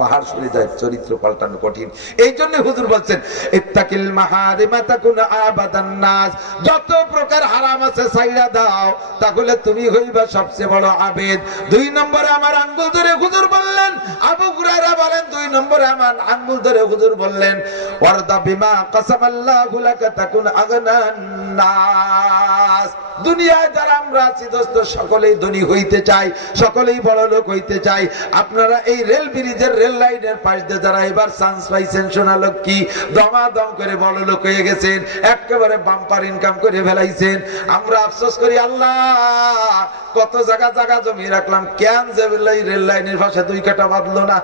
পাহাড় সরে যায়, চরিত্র পাল্টানো কঠিন। এই জন্য হুজুর বলছেন ইত্তাকিল মাহারিমা তাকুন আবাদান নাস, যত প্রকার হারাম আছে ছাইড়া দাও, তাহলে তুমি হইবা সবচেয়ে বড় আবেদ। 2 নম্বরে আমার আঙ্গুল ধরে হুজুর বললেন, আবু হুরায়রা বলেন 2 নম্বরে আমার আঙ্গুল ধরে হুজুর বললেন ওয়ারদা বিমা কাসামাল্লাহু লাকা তাকুন আগনান নাস। দুনিয়ায় যারা আমরা আছি দোস্ত, সকলেই ধনী হইতে চাই, সকলেই বড় লোক হইতে চাই। আপনারা এই রেল ব্রিজের রেল লাইনের পাশ দিয়ে যারা এবার চান্স পাইছেন, সোনা লক্ষ্মী দমাদম করে বড় লোক হয়ে গেছেন, একেবারে বাম্পার ইনকাম করে ফেলাইছেন। আমরা আফসোস করি আল্লাহ কত জায়গা জায়গা জমি রাখলাম, কেন যে রেল লাইনের পাশে 2 কাটা বাঁধলো না?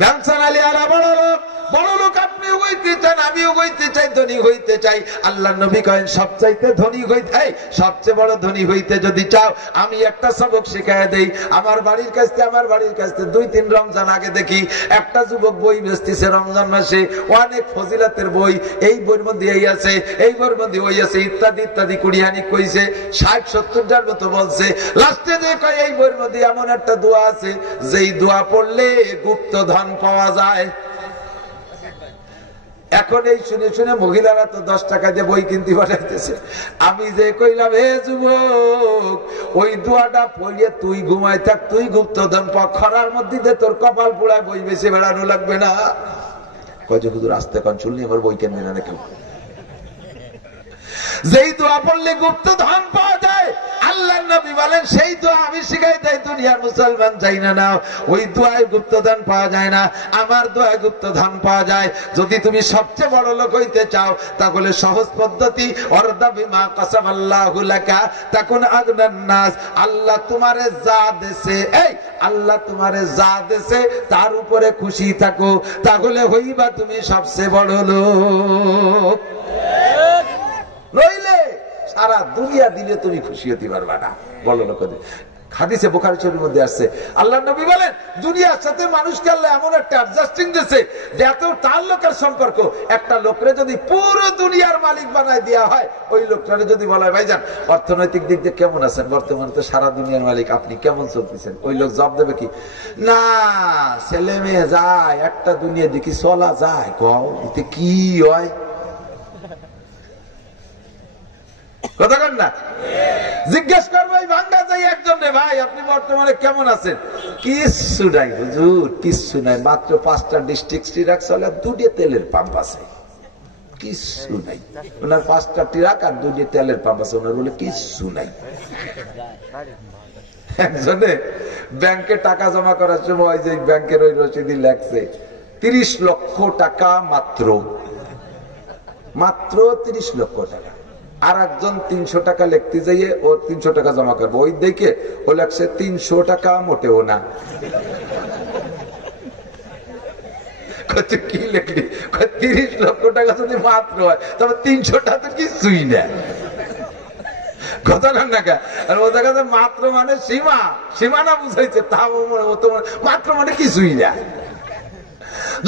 ব্যবসা আলী আলা বড় লোক, বড় লোক আপনিও হইতে চান, আমিও হইতে চাই, ধনী হইতে চাই। আল্লাহ নবী কহেন সবচাইতে ধনী হইতে, সবচেয়ে বড় ধনী হইতে যদি চাও, আমি একটা সবক শিখায় দেই। আমার বাড়ির কাছে 2-3 রমজান আগে দেখি একটা যুবক বই বেচতেছে রমজান মাসে, অনেক ফজিলাতের বই, এই বইয়ের মধ্যে এই আছে, এই বইয়ের মধ্যে ওই আছে, ইত্যাদি ইত্যাদি কুড়িহানি কইছে, 60-70টার মতো বলছে। লাস্টে যে কয় এই বইয়ের মধ্যে এমন একটা দোয়া আছে যেই দোয়া পড়লে গুপ্ত ধন পাওয়া যায়। এখন এই শুনে শুনে মহিলারা তো 10 টাকা দিয়ে বই কিনতে পাঠাইতেছে। আমি যে কইলাম হে যুবক, ওই দোয়াটা পড়িয়ে তুই ঘুমাই থাক, তুই গুপ্তধন পা, খরার মধ্যে তোর কপাল পোড়ায় বই বেশি বেড়ানো লাগবে না। কয় যে হুজুর আসতে কন শুনলি আমার বই কেনবে না নাকি? যেই দোয়া পড়লে গুপ্তধন পাওয়া যায়, আল্লাহর নবী বলেন সেই দোয়া আমি শিখাই দেই, দুনিয়ার মুসলমান চাই না নাও। ওই দোয়ায় গুপ্তধন পাওয়া যায় না, আমার দোয়ায় গুপ্তধন পাওয়া যায়। যদি তুমি সবচেয়ে বড় লোক হইতে চাও, তাহলে সহজ পদ্ধতি ওয়ারদা বিমা কাসামাল্লাহু লাকা তাকুন আগনান নাস। আল্লাহ তোমারে যা দেছে, এই আল্লাহ তোমারে যা দেছে তার উপরে খুশি থাকো, তাহলে হইবা তুমি সবচেয়ে বড় লোক। নইলে সারা দুনিয়া দিলে তুমি খুশি হতে পারবা না, বড় লোক। হাদিসে বুখারী শরীফের মধ্যে আসছে, আল্লাহর নবী বলেন দুনিয়ার সাথে মানুষকে আল্লাহ এমন একটা অ্যাডজাস্টিং দিয়েছে যে এত তাল্লুকের সম্পর্ক। একটা লোকরে যদি পুরো দুনিয়ার মালিক বানায় দেওয়া হয়, ওই লোকটারে যদি বলা হয় ভাইজান অর্থনৈতিক দিক দিয়ে কেমন আছেন, বর্তমানে তো সারা দুনিয়ার মালিক, আপনি কেমন চলতেছেন, ওই লোক জবাব দেবে কি না ছেলে মেয়ে যায়, একটা দুনিয়া দেখি চলা যায়, কও এতে কি হয়? কথা কন না? জিজ্ঞেস করবো এই ভাঙ্গা যাই একজন রে, ভাই আপনি বর্তমানে কেমন আছেন? কিচ্ছু নাই হুজুর, কিচ্ছু নাই, মাত্র 5টা ডিস্ট্রিক্ট ট্রাক চলে, 2টি তেলের পাম্প আছে, কিচ্ছু নাই। ওনার 5টা ট্রাক আর 2টি তেলের পাম্প আছে, ওনার বলে কিচ্ছু নাই। একজনে ব্যাংকে টাকা জমা করার সময় যে ব্যাংকের ওই রসিদি লেখছে 30 লক্ষ টাকা, মাত্র 30 লক্ষ টাকা। আর একজন 300 টাকা লিখতে যাইয়ে ও 300 টাকা জমা করবো, ওই দেখে ও লেখছে 300 টাকা মোটেও না। কি লিখলি? 30 লক্ষ টাকা যদি মাত্র হয় তবে 300 টাকা কিছুই না। কথা কন না? আর ওদের কাছে মাত্র মানে সীমা না বুঝাইছে, তাও মাত্র মানে কিছুই না।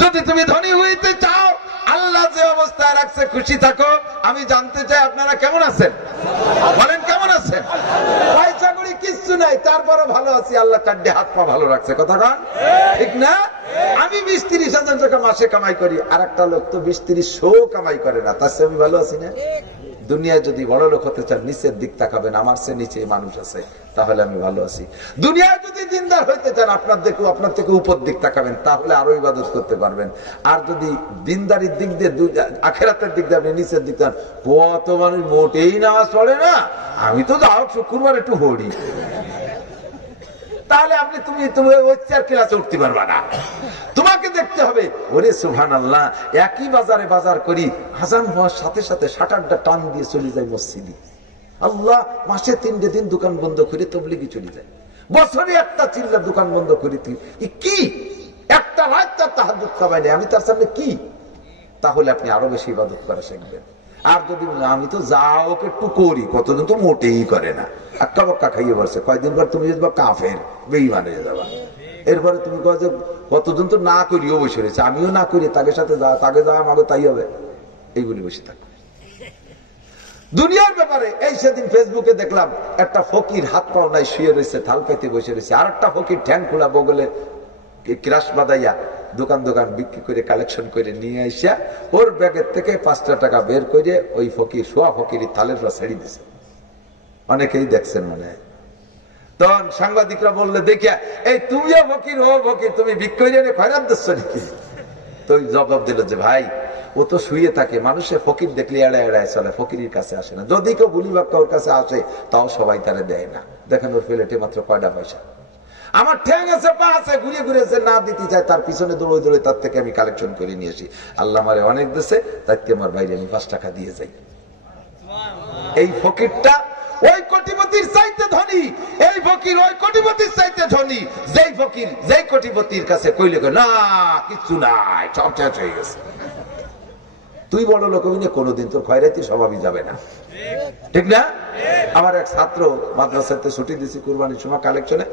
যদি তুমি ধনী হইতে চাও, আল্লাহ যে অবস্থায় রাখছে খুশি থাকো। আমি জানতে চাই আপনারা কেমন আছেন, বলেন কেমন আছেন? পয়সা করি কিচ্ছু নাই, তারপরে ভালো আছি, আল্লাহ 4 হাত পা ভালো রাখছে। কথা কন ঠিক না? আমি 20-30 হাজার টাকা মাসে কামাই করি, আর একটা লোক তো 20-30 কামাই করে না, তার চেয়ে আমি ভালো আছি না? দুনিয়ায় যদি বড় লোক হতে চান নিচের দিক তাকাবেন, আমার চেয়ে নিচে মানুষ আছে, তাহলে আমি ভালো আছি। দুনিয়ায় যদি দিনদার হইতে চান আপনার থেকে উপর দিক তাকাবেন, তাহলে আরো ইবাদত করতে পারবেন। আর যদি দিনদারির দিক দিয়ে আখেরাতের দিক দিয়ে আপনি নিচের দিক দেন, কত মানুষ মোটেই নামাজ পড়ে না, আমি তো যাও শুক্রবার একটু হরি, তাহলে আপনি তুমি ওই 4 ক্লাসে উঠতে পারবা না। তোমাকে দেখতে হবে, ওরে সুবহানাল্লাহ, একই বাজারে বাজার করি, আযান হওয়ার সাথে সাথে শাটারটা টান দিয়ে চলে যায় মসজিদে। আল্লাহ, মাসে 3 দিন দোকান বন্ধ করে তাবলীগি চলে যায়, বছরে একটা চিল্লা দোকান বন্ধ করে কি একটা রাত তার তাহাজ্জুদ কামাই নেই, আমি তার সামনে কি? তাহলে আপনি আরো বেশি ইবাদত করা শিখবেন। আর যদি আমি তো যাও ওকে একটু করি, কতদিন তো মোটেই করে না, আক্কা বক্কা খাইয়ে বলছে, কয়দিন পর তুমি যদি কাফের বেঈমান হয়ে যাবা। এরপরে তুমি কয় যে কতদিন তো না করিও বসে রয়েছে, আমিও না করি, তাকে সাথে তাকে যা আমাকে তাই হবে, এইগুলি বসে থাকবে। দুনিয়ার ব্যাপারে এই সেদিন ফেসবুকে দেখলাম একটা ফকির হাত পাও নাই শুয়ে রয়েছে, থাল পেতে বসে রয়েছে, আর একটা ফকির ঠ্যাং খোলা বগলে ক্রাশ বাঁধাইয়া দোকান বিক্রি করে কালেকশন করে নিয়ে আসা ওর ব্যাগের থেকে 5টা টাকা বের করে ওই ফকির শোয়া ফকির থালের ছেড়ে দিছে। অনেকেই দেখছেন মনে হয়। তখন সাংবাদিকরা বললে, দেখিয়া এই তুমিও ফকির, ও ফকির, তুমি বিক্রি করে খয়রাত দিচ্ছ নাকি? তো জবাব দিল যে ভাই, ও তো শুয়ে থাকে, মানুষের ফকির দেখলে এড়ায় চলে, ফকিরের কাছে আসে না, যদি কেউ গুলি বাক্কা ওর কাছে আসে তাও সবাই তারা দেয় না। দেখেন ওর প্লেটে মাত্র কয়টা পয়সা, আমার ঠ্যাং আছে পা আছে, ঘুরে ঘুরে যে না দিতে চায় তার পিছনে দৌড়ে তার থেকে আমি কালেকশন করে নিয়ে আসি। আল্লাহ আমারে অনেক দেশে, তাই আমার বাইরে আমি 5 টাকা দিয়ে যাই। এই ফকিরটা ওই কোটিপতির চাইতে ধনী, এই ফকির ওই কোটিপতির চাইতে ধনী। যেই ফকির যেই কোটিপতির কাছে কইলে না কিচ্ছু নাই, সব শেষ হয়ে গেছে, তুই বড় লোক হবি না, কোনোদিন তোর খয়রাতি স্বভাবই যাবে না, ঠিক না? আমার এক ছাত্র মাদ্রাসাতে ছুটি দিয়েছি কুরবানির সময় কালেকশনে,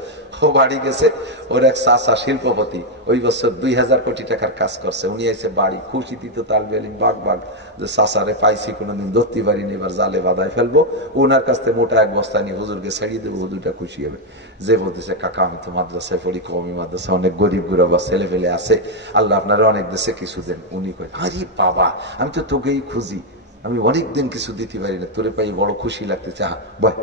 ও বাড়ি গেছে, ওর এক চাচা শিল্পপতি, ওই বছর 2000 কোটি টাকার কাজ করছে, উনি এসে বাড়ি খুশি দিত তালবেলিং বাগ যে চাচারে পাইছি, কোনোদিন ধরতে পারিনি, এবার জালে বাঁধায় ফেলবো। ওনার কাছ থেকে মোটা এক বস্তা নিয়ে হুজুরকে ছাড়িয়ে দেবো, হুজুরটা খুশি হবে। যে বলতেছে, কাকা আমি তো মাদ্রাসায় পড়ি, কওমি মাদ্রাসা, অনেক গরিব গুরবা ছেলে ফেলে আছে, আল্লাহ আপনারা অনেক দেশে কিছু দেন। উনি কয়, আরে বাবা, আমি তো তোকেই খুঁজি, আমি অনেকদিন কিছু দিতে পারি না, তোরে পাই বড় খুশি লাগতেছে, বয়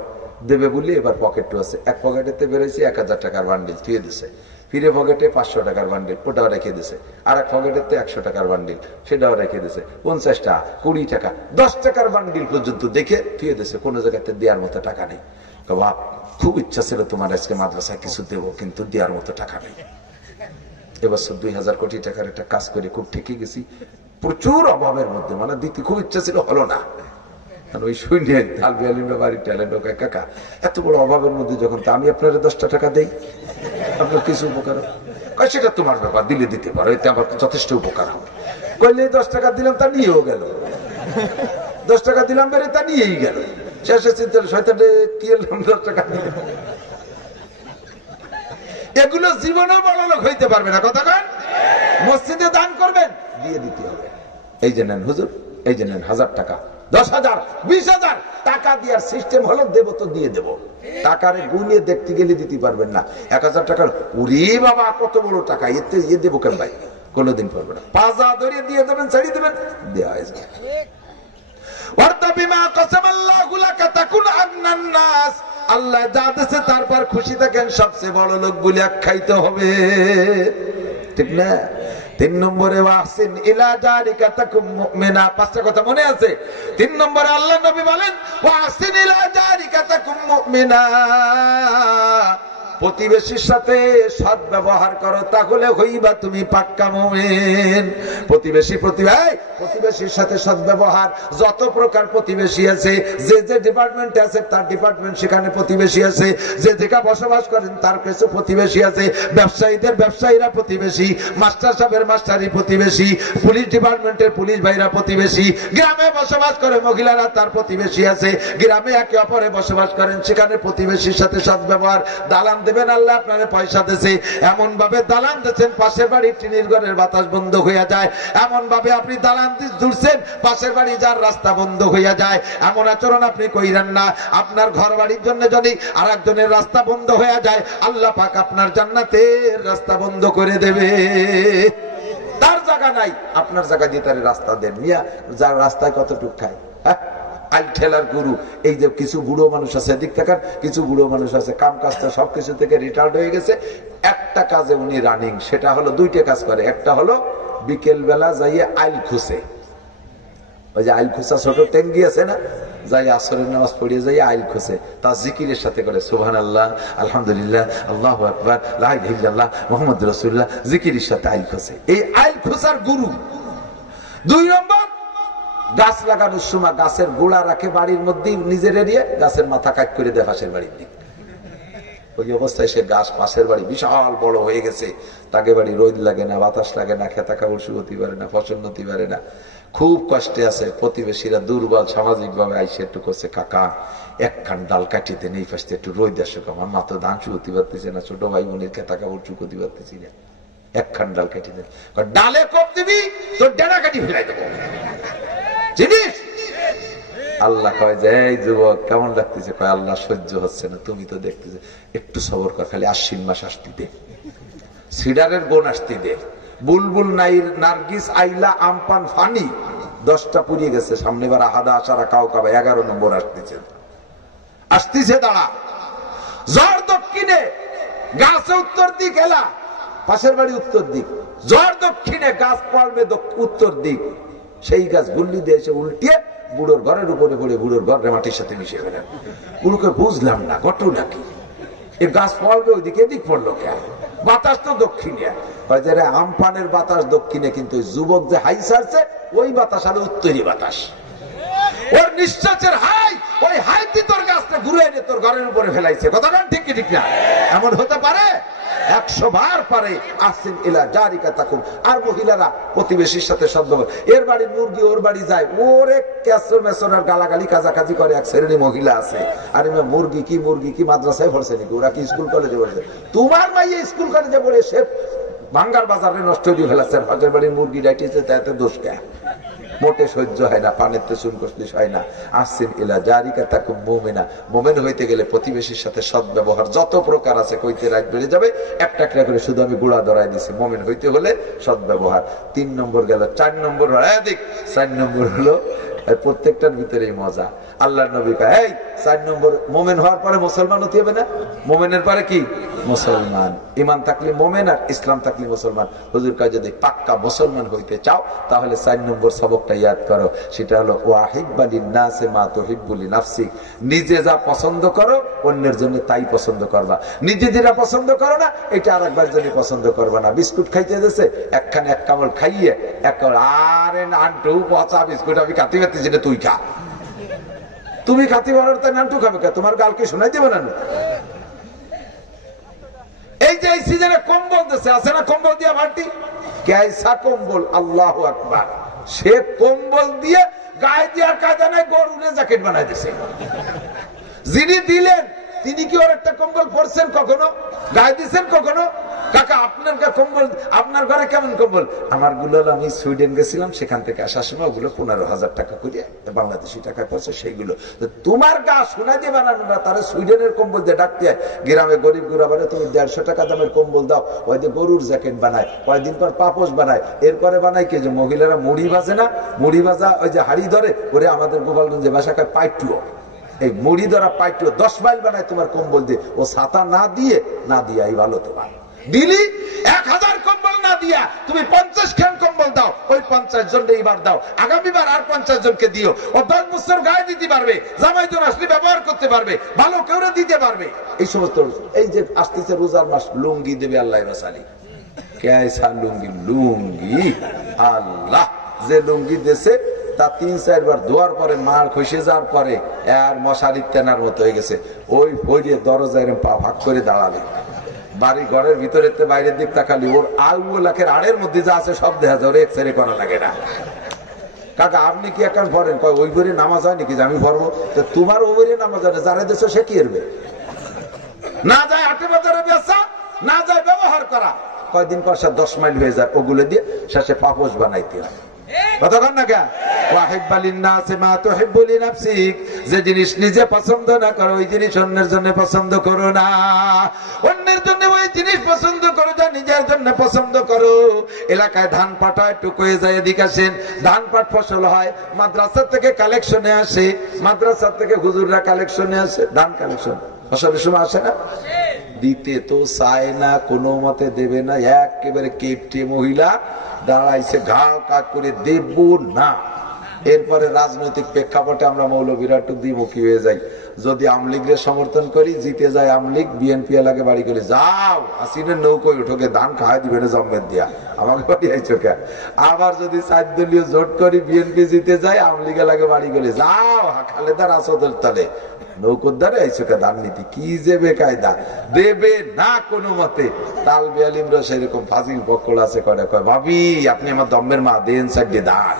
দেবে বলি। এবার পকেটও আছে, এক পকেটেতে বেরোয়েছে 1000 টাকার বান্ডিল থুয়ে দিছে, ফিরে পকেটে 500 টাকার বান্ডিল ওটাও রেখে দিছে, আর এক পকেটেতে 100 টাকার বান্ডিল সেটাও রেখে দিছে, 50 টাকা 20 টাকা 10 টাকার বান্ডিল পর্যন্ত দেখে থুয়ে দিছে, কোনো জায়গাতে দেওয়ার মতো টাকা নেই। বাপ, খুব ইচ্ছা ছিল তোমার আজকে মাদ্রাসায় কিছু দেবো, কিন্তু দেওয়ার মতো টাকা নেই। এবছর 2000 কোটি টাকার একটা কাজ করে খুব ঠেকে গেছি, প্রচুর অভাবের মধ্যে, মানে দিতে খুব ইচ্ছা ছিল, হলো না। ওই শুনে বাড়ির ট্যালেন্ট ঢোকায়, কাকা এত বড় অভাবের মধ্যে যখন আমি আপনার 10টা টাকা দেই, আপনার কিছু উপকার হয়? সেটা তোমার ব্যাপার, দিলে দিতে পারো, এতে আমার যথেষ্ট উপকার হবে। কইলে 10 টাকা দিলাম, তা নিয়েও গেল, 10 টাকা দিলাম বেড়ে তা নিয়েই গেল, শেষে চিন্তা শয়তানে কি এলাম 10 টাকা দিয়ে। এগুলো জীবনেও বড় লোক হইতে পারবে না। কথা কন, মসজিদে দান করবেন, দিয়ে দিতে হবে। এই যে নেন হুজুর, এই যে নেন 1000 টাকা, 10,000 20,000 টাকা দেওয়ার সিস্টেম হলো, দেবো তো দিয়ে দেবো, টাকারে গুনিয়ে দেখতে গেলে দিতে পারবেন না। 1000 টাকার উরি বাবা কত বড় টাকা, এতে ইয়ে দেবো কেন ভাই, কোনোদিন পারবে না। পাজা ধরিয়ে দিয়ে দেবেন, ছাড়িয়ে দেবেন, দেওয়া হয়ে যাবে। ওয়ারদা বিমা কাসামাল্লাহু লাকা তাকুন আন্নান নাস, আল্লাহ যা দিয়েছে তারপর খুশি থাকেন, সবচেয়ে বড় লোক বলে আখ্যায়িত হবে, ঠিক না? 3 নম্বরে ওয়াহসিন ইলা জারিকা তাকুম মুমিনা, 5টা কথা মনে আছে? 3 নম্বরে আল্লাহ নবী বলেন ওয়াহসিন ইলা জারিকা তাকুম মুমিনা, প্রতিবেশীর সাথে সৎ ব্যবহার করো, তাহলে হইবা তুমি পাক্কা মুমিন। প্রতিবেশীর সাথে সৎ ব্যবহার, যত প্রকার প্রতিবেশী আছে, যে যে ডিপার্টমেন্টে আছে তার ডিপার্টমেন্ট সেখানে প্রতিবেশী আছে, যে যেখানে বসবাস করেন তার কাছে প্রতিবেশী আছে, ব্যবসায়ীদের ব্যবসায়ীরা প্রতিবেশী, মাস্টার সাহেবের মাস্টারি প্রতিবেশী, পুলিশ ডিপার্টমেন্টের পুলিশ ভাইরা প্রতিবেশী, গ্রামে বসবাস করে মহিলারা তার প্রতিবেশী আছে, গ্রামে একে অপরে বসবাস করেন সেখানে প্রতিবেশীর সাথে সৎ ব্যবহার। দালান দেবেন, আল্লাহ আপনারে পয়সা দিয়েছে, এমন ভাবে দালান দিচ্ছেন পাশের বাড়ির টিনের ঘরের বাতাস বন্ধ হইয়া যায়, এমন ভাবে আপনি দালান জুড়ছেন পাশের বাড়ি যার রাস্তা বন্ধ হইয়া যায়, এমন আচরণ আপনি কইরেন না। আপনার ঘর বাড়ির জন্য যদি আর একজনের রাস্তা বন্ধ হইয়া যায়, আল্লাহ পাক আপনার জান্নাতের রাস্তা বন্ধ করে দেবে। তার জায়গা নাই, আপনার জায়গা দিয়ে তার রাস্তা দেন, মিয়া যার রাস্তায় কতটুক খায়। হ্যাঁ, আইল ঠেলার গুরু। এই যে কিছু বুড়ো মানুষ আছে, দিক থাকার কিছু বুড়ো মানুষ আছে, কাম কাজটা সবকিছু থেকে রিটায়ার্ড হয়ে গেছে, একটা কাজে উনি রানিং, সেটা হলো 2টা কাজ করে। একটা হলো বিকেল বেলা যাইয়ে আইল খুঁজে, ওই যে আইল খুঁজা ছোট ট্যাঙ্গি আছে না, যাই আসরের নামাজ পড়িয়ে যাই আইল খুঁজে, তা জিকিরের সাথে করে সুবহানাল্লাহ, আলহামদুলিল্লাহ, আল্লাহু আকবার, লা ইলাহা ইল্লাল্লাহ, মুহাম্মাদুর রাসূলুল্লাহ, জিকিরের সাথে আইল খুঁজে। এই আইল খুঁজার গুরু। 2 নম্বর, গাছ লাগানোর সময় গাছের গোড়া রাখে বাড়ির মধ্যে, নিজের এরিয়ে গাছের মাথা কাট করে দেয় পাশের বাড়ির দিক। ওই অবস্থায় সে গাছ পাশের বাড়ি বিশাল বড় হয়ে গেছে, তাকে বাড়ি রোদ লাগে না, বাতাস লাগে না, খেতা কাপড় শুকোতে পারে না, ফসল নতি পারে না, খুব কষ্টে আছে। প্রতিবেশীরা দুর্বল সামাজিক ভাবে আইসে একটু করছে, কাকা একখান ডাল কাটিয়ে দেন, এই পাশে একটু রোদ আসুক, আমার মা তো ধান শুকোতে পারতেছে না, ছোট ভাই বোনের খেতা কাপড় শুকোতে পারতেছি না, একখান ডাল কাটিয়ে দেন। ডালে কোপ দিবি তোর ডেনা কাটি ফেলাই দেবো জিনিস। আল্লাহ কয় যে এই যুবক কেমন লাগতেছে? কয় আল্লাহ সহ্য হচ্ছে না, তুমি তো দেখতেছে, একটু সবর কর, খালি আশ্বিন মাস আসতে দে, সিডারের বোন আসতে দে, বুলবুল নার্গিস আইলা আমপান ফানি 10টা পুড়িয়ে গেছে, সামনে বার আহাদা আশারা কাউ কাবা 11 নম্বর আসতেছে দাঁড়া। ঝড় দক্ষিণে গাছে উত্তর দিক এলা, পাশের বাড়ি উত্তর দিক, ঝড় দক্ষিণে গাছ পড়বে উত্তর দিক, সেই গাছ গুল্লি দিয়ে এসে উল্টিয়ে বুড়োর ঘরের উপরে পড়ে বুড়োর ঘরের মাটির সাথে মিশে গেলেন। বুড়োকে বুঝলাম না ঘটনা কি, এই গাছ পড়বে ওইদিকে, এদিক পড়লো কেন? বাতাস তো দক্ষিণে, আমফানের বাতাস দক্ষিণে, কিন্তু যুবক যে হাই ছাড়ছে ওই বাতাস আর উত্তরী বাতাস, ওর নিঃশ্বাসের হাই, ওই হাইতে তোর গাছটা ঘুরে এনে তোর ঘরের উপরে ফেলাইছে। কথাটা ঠিক কি ঠিক না? এমন হতে পারে? 100 বার পারে। আসিন ইলা জারিকা তাকুম। আর মহিলারা প্রতিবেশীর সাথে সদ্ব্যবহার, এর বাড়ির মুরগি ওর বাড়ি যায়, ওরে ক্যাসর মেসর আর গালাগালি কাজাকাজি করে। এক শ্রেণী মহিলা আছে, আরে মুরগি কি মাদ্রাসায় পড়ছে নাকি, ওরা কি স্কুল কলেজে পড়ছে? তোমার মাইয়া স্কুল কলেজে পড়ে সে ভাঙ্গার বাজারে নষ্ট হয়ে ফেলাচ্ছে, পাশের বাড়ির মুরগি ডাইতেছে, তাতে দোষ কে? মোটে সহ্য হয় না, পানের তো চুন কষলিস হয় না। আসিন ইলা জারিকা তাকুম মুমিনা। মুমিন হইতে গেলে প্রতিবেশীর সাথে সদ্ব্যবহার যত প্রকার আছে কইতে রাত বেড়ে যাবে, একটা একটা করে শুধু আমি গুড়া ধরাই দিছি। মুমিন হইতে হলে সদ্ব্যবহার। 3 নম্বর গেল। 4 নম্বর 4 নম্বর হলো প্রত্যেকটার ভিতরেই মজা। আল্লাহর নবী কয়, এই 4 নম্বর মুমিন হওয়ার পরে মুসলমান হতে হবে না? মুমিনের পরে কি? মুসলমান। ঈমান থাকলে মুমিন আর ইসলাম থাকলে মুসলমান। হুজুর কয় যদি পাক্কা মুসলমান হইতে চাও তাহলে 4 নম্বর সবকটা ইয়াদ করো, সেটা হলো ওয়াহিব্বা লিন-নাসি মা তুহিব্বু লিনাফসিক। নিজে যা পছন্দ করো অন্যের জন্য তাই পছন্দ করবা, নিজে যেটা পছন্দ করো না এটা আরেকবার জন্য পছন্দ করবা না। বিস্কুট খাইতে দিয়েছে, একখানে এক কামড় খাইয়ে এক কামড়, আরে নান্টু পচা বিস্কুট আমি খাতে পারতেছি না, তুই খা। তুমি খাতি বলার তাই নান্টু খাবে কে? তোমার গালকে শোনাই দেবে না? এই যে এই সিজনে কম্বল দিচ্ছে, আছে না কম্বল দিয়া ভাটি, ক্যাসা কম্বল, আল্লাহু আকবার। সে কম্বল দিয়ে গায়ে দেওয়ার কাজে নাই, গরুরে জ্যাকেট বানাই দিছে। যিনি দিলেন তিনি কি ওর একটা কম্বল পরছেন কখনো? গায়ে দিচ্ছেন কখনো? কাকা আপনার কম্বল, আপনার ঘরে কেমন কম্বল? আমার গুলো আমি সুইডেন গেছিলাম, সেখান থেকে আসার সময় ওগুলো 15,000 টাকা করে বাংলাদেশি টাকায় পড়ছে সেইগুলো। তোমার গা সোনা দিয়ে বানানো না, তারা সুইডেনের কম্বল দিয়ে ডাকতে হয়। গ্রামে গরিব গুড়া বানায়, তুমি 150 টাকা দামের কম্বল দাও, ওই যে গরুর জ্যাকেট বানায়, কয়েকদিন পর পাপোশ বানায়, এরপরে বানায় কি যে মহিলারা মুড়ি ভাজে না, মুড়ি ভাজা ওই যে হাড়ি ধরে ওরে, আমাদের গোপালগঞ্জে ভাষায় পাইটুও, এই মুড়ি ধরা পাইটুও 10 মাইল বানায় তোমার কম্বল দিয়ে। ও ছাতা না দিয়ে এই ভালো তোমার দিলি 1000 কম্বল না দিয়া তুমি 50 খান কম্বল দাও, ওই 50 জন এইবার দাও, আগামীবার আর 50 জনকে দিও। ও 10 বছর গায়ে দিতে পারবে, জামাই জন আসলে ব্যবহার করতে পারবে, ভালো কেউ দিতে পারবে। এই সমস্ত এই যে আসতেছে রোজার মাস, লুঙ্গি দেবে আল্লাহ বাসালি, কেসা লুঙ্গি, লুঙ্গি আল্লাহ যে লুঙ্গি দেশে তা 3-4 বার ধোয়ার পরে মার খসে যাওয়ার পরে আর মশারি তেনার মতো হয়ে গেছে, ওই বইয়ে দরজায় পা ভাগ করে দাঁড়াবে, বাড়ি ঘরের ভিতরে বাইরের দিক তাকালি ওর আউলাখের আড়ের মধ্যে যা আছে সব দেখা যায়, ওর এক্সরে করা লাগে না। কাকা আপনি কি এখন পড়েন? কয় ওই বইয়ে নামাজ হয় নাকি? আমি পড়বো। তোমার ওই বইয়ে নামাজ হয় না, যারা দেশ সে কি করবে? না যায় হাটে বাজারে বেচা, না যায় ব্যবহার করা, কয়দিন পর 10 মাইল হয়ে যায়, ওগুলো দিয়ে শেষে পাপোশ বানাইতে হয়। যে জিনিস নিজে পছন্দ না করো ওই জিনিস অন্যের জন্য পছন্দ করো না, অন্যের জন্য ওই জিনিস পছন্দ করো যা নিজের জন্য পছন্দ করো। এলাকায় ধান পাঠায় টুক হয়ে যায়, এদিকে আসেন, ধান পাট ফসল হয়, মাদ্রাসা থেকে কালেকশনে আসে, মাদ্রাসা থেকে হুজুররা কালেকশনে আসে, ধান কালেকশন ফসলের সময় আসে না, দিতে তো চায় না, কোনো মতে দেবে না, একেবারে কেপটে মহিলা দাঁড়াইছে ঘাড় কাজ করে দেব না। এরপরে রাজনৈতিক প্রেক্ষাপটে আমরা মৌলবীরা একটু দ্বিমুখী হয়ে যাই, যদি আমলিগের সমর্থন করি জিতে যায় আমলিগ, বিএনপি এলাকে বাড়ি করে যাও হাসিনের নৌকোয় উঠোকে ধান খাওয়াই দিবে না জম্মের দিয়া, আমাকে বাড়ি আইছো কে। আবার যদি 4 দলীয় জোট করি বিএনপি জিতে যায়, আমলিগ এলাকে বাড়ি করে যাও খালেদার আসদের তলে নৌকোর দ্বারা আইসোকে ধান নীতি কি যে বেকায়দা, দেবে না কোনো মতে। তাল বেআলিমরা সেরকম ফাজিল পক্কল আছে, করে কয় ভাবি আপনি আমার দমের মা দেন সাইডে দান,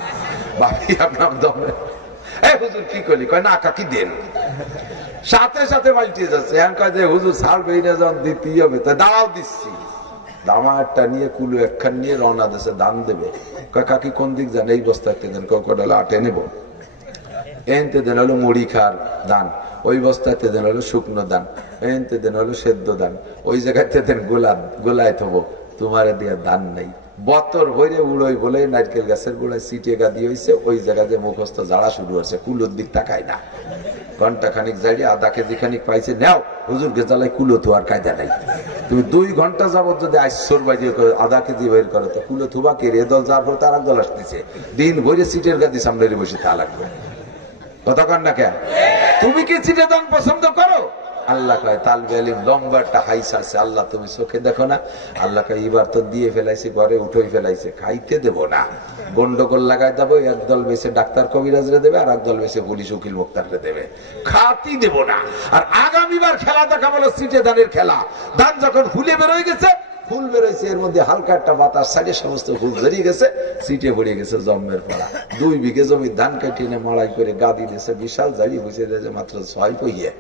ভাবি আপনার দমের হুজুর কি করলি, কয় না কাকি দেন, সাথে সাথে পাল্টিয়ে যাচ্ছে। এখন কয় যে হুজুর সাল বেইনে যখন দিতেই হবে, তা দাঁড়াও দিচ্ছি, দামারটা নিয়ে কুলু একখান নিয়ে রওনা দেশে দান দেবে। কয় কাকি কোন দিক যান? এই বস্তাতে দেন। কয়টা আটে নেব, এনতে দেন হলো মুড়ি খার দান, ওই বস্তাতে দেন হলো শুকনো দান, এনতে দেন হলো সেদ্ধ দান, ওই জায়গাতে দেন গোলায় থবো, তোমার দিয়ে দান নাই। বতর ভরে উড়োই বলে নারকেল গাছের গোড়ায় সিটে গাদি হয়েছে, ওই জায়গাতে মুখস্থ জাড়া শুরু হয়েছে, কুলোর দিক তাকায় না, ঘন্টা খানিক যাইয়ে আধা কেজি খানিক পাইছে, নেও হুজুরকে জ্বালাই কুলো থুয়ার কায়দা নাই। তুমি 2 ঘন্টা যাবত যদি আইসর বাজিয়ে আধা কেজি বের করো তো কুলো থুবা কে রে দল, যার পর তার দল আসতেছে, দিন ভরে সিটের গাদি সামনে বসে তা লাগবে। কতক্ষণ না কেন তুমি কি সিটে দান পছন্দ করো? আল্লাহ কয় তালবে আলিম লম্বাটা হাই ছাড়ছে, আল্লাহ তুমি চোখে দেখো না? আল্লাহ কয় এবার তো দিয়ে ফেলাইছে, ঘরে উঠেই ফেলাইছে, খাইতে দেব না, গন্ডগোল লাগাই দেবো, একদল বেশি ডাক্তার কবিরাজরে দেবে আর একদল বেশি পুলিশ উকিল মুক্তাররে দেবে, খাতি দেব না। আর আগামীবার খেলা দেখা বলো সিটে দানের খেলা, ধান যখন ফুলে বেরোয় গেছে, ফুল বেরোইছে, এর মধ্যে হালকা একটা বাতাস সাইডে সমস্ত ফুল ধরিয়ে গেছে, সিটে পড়ে গেছে জম্মের পড়া। 2 বিঘে জমি ধান কাটিয়ে এনে মাড়াই করে গাদি দিয়েছে, বিশাল জারি হয়েছে মাত্র 6 পইয়ে,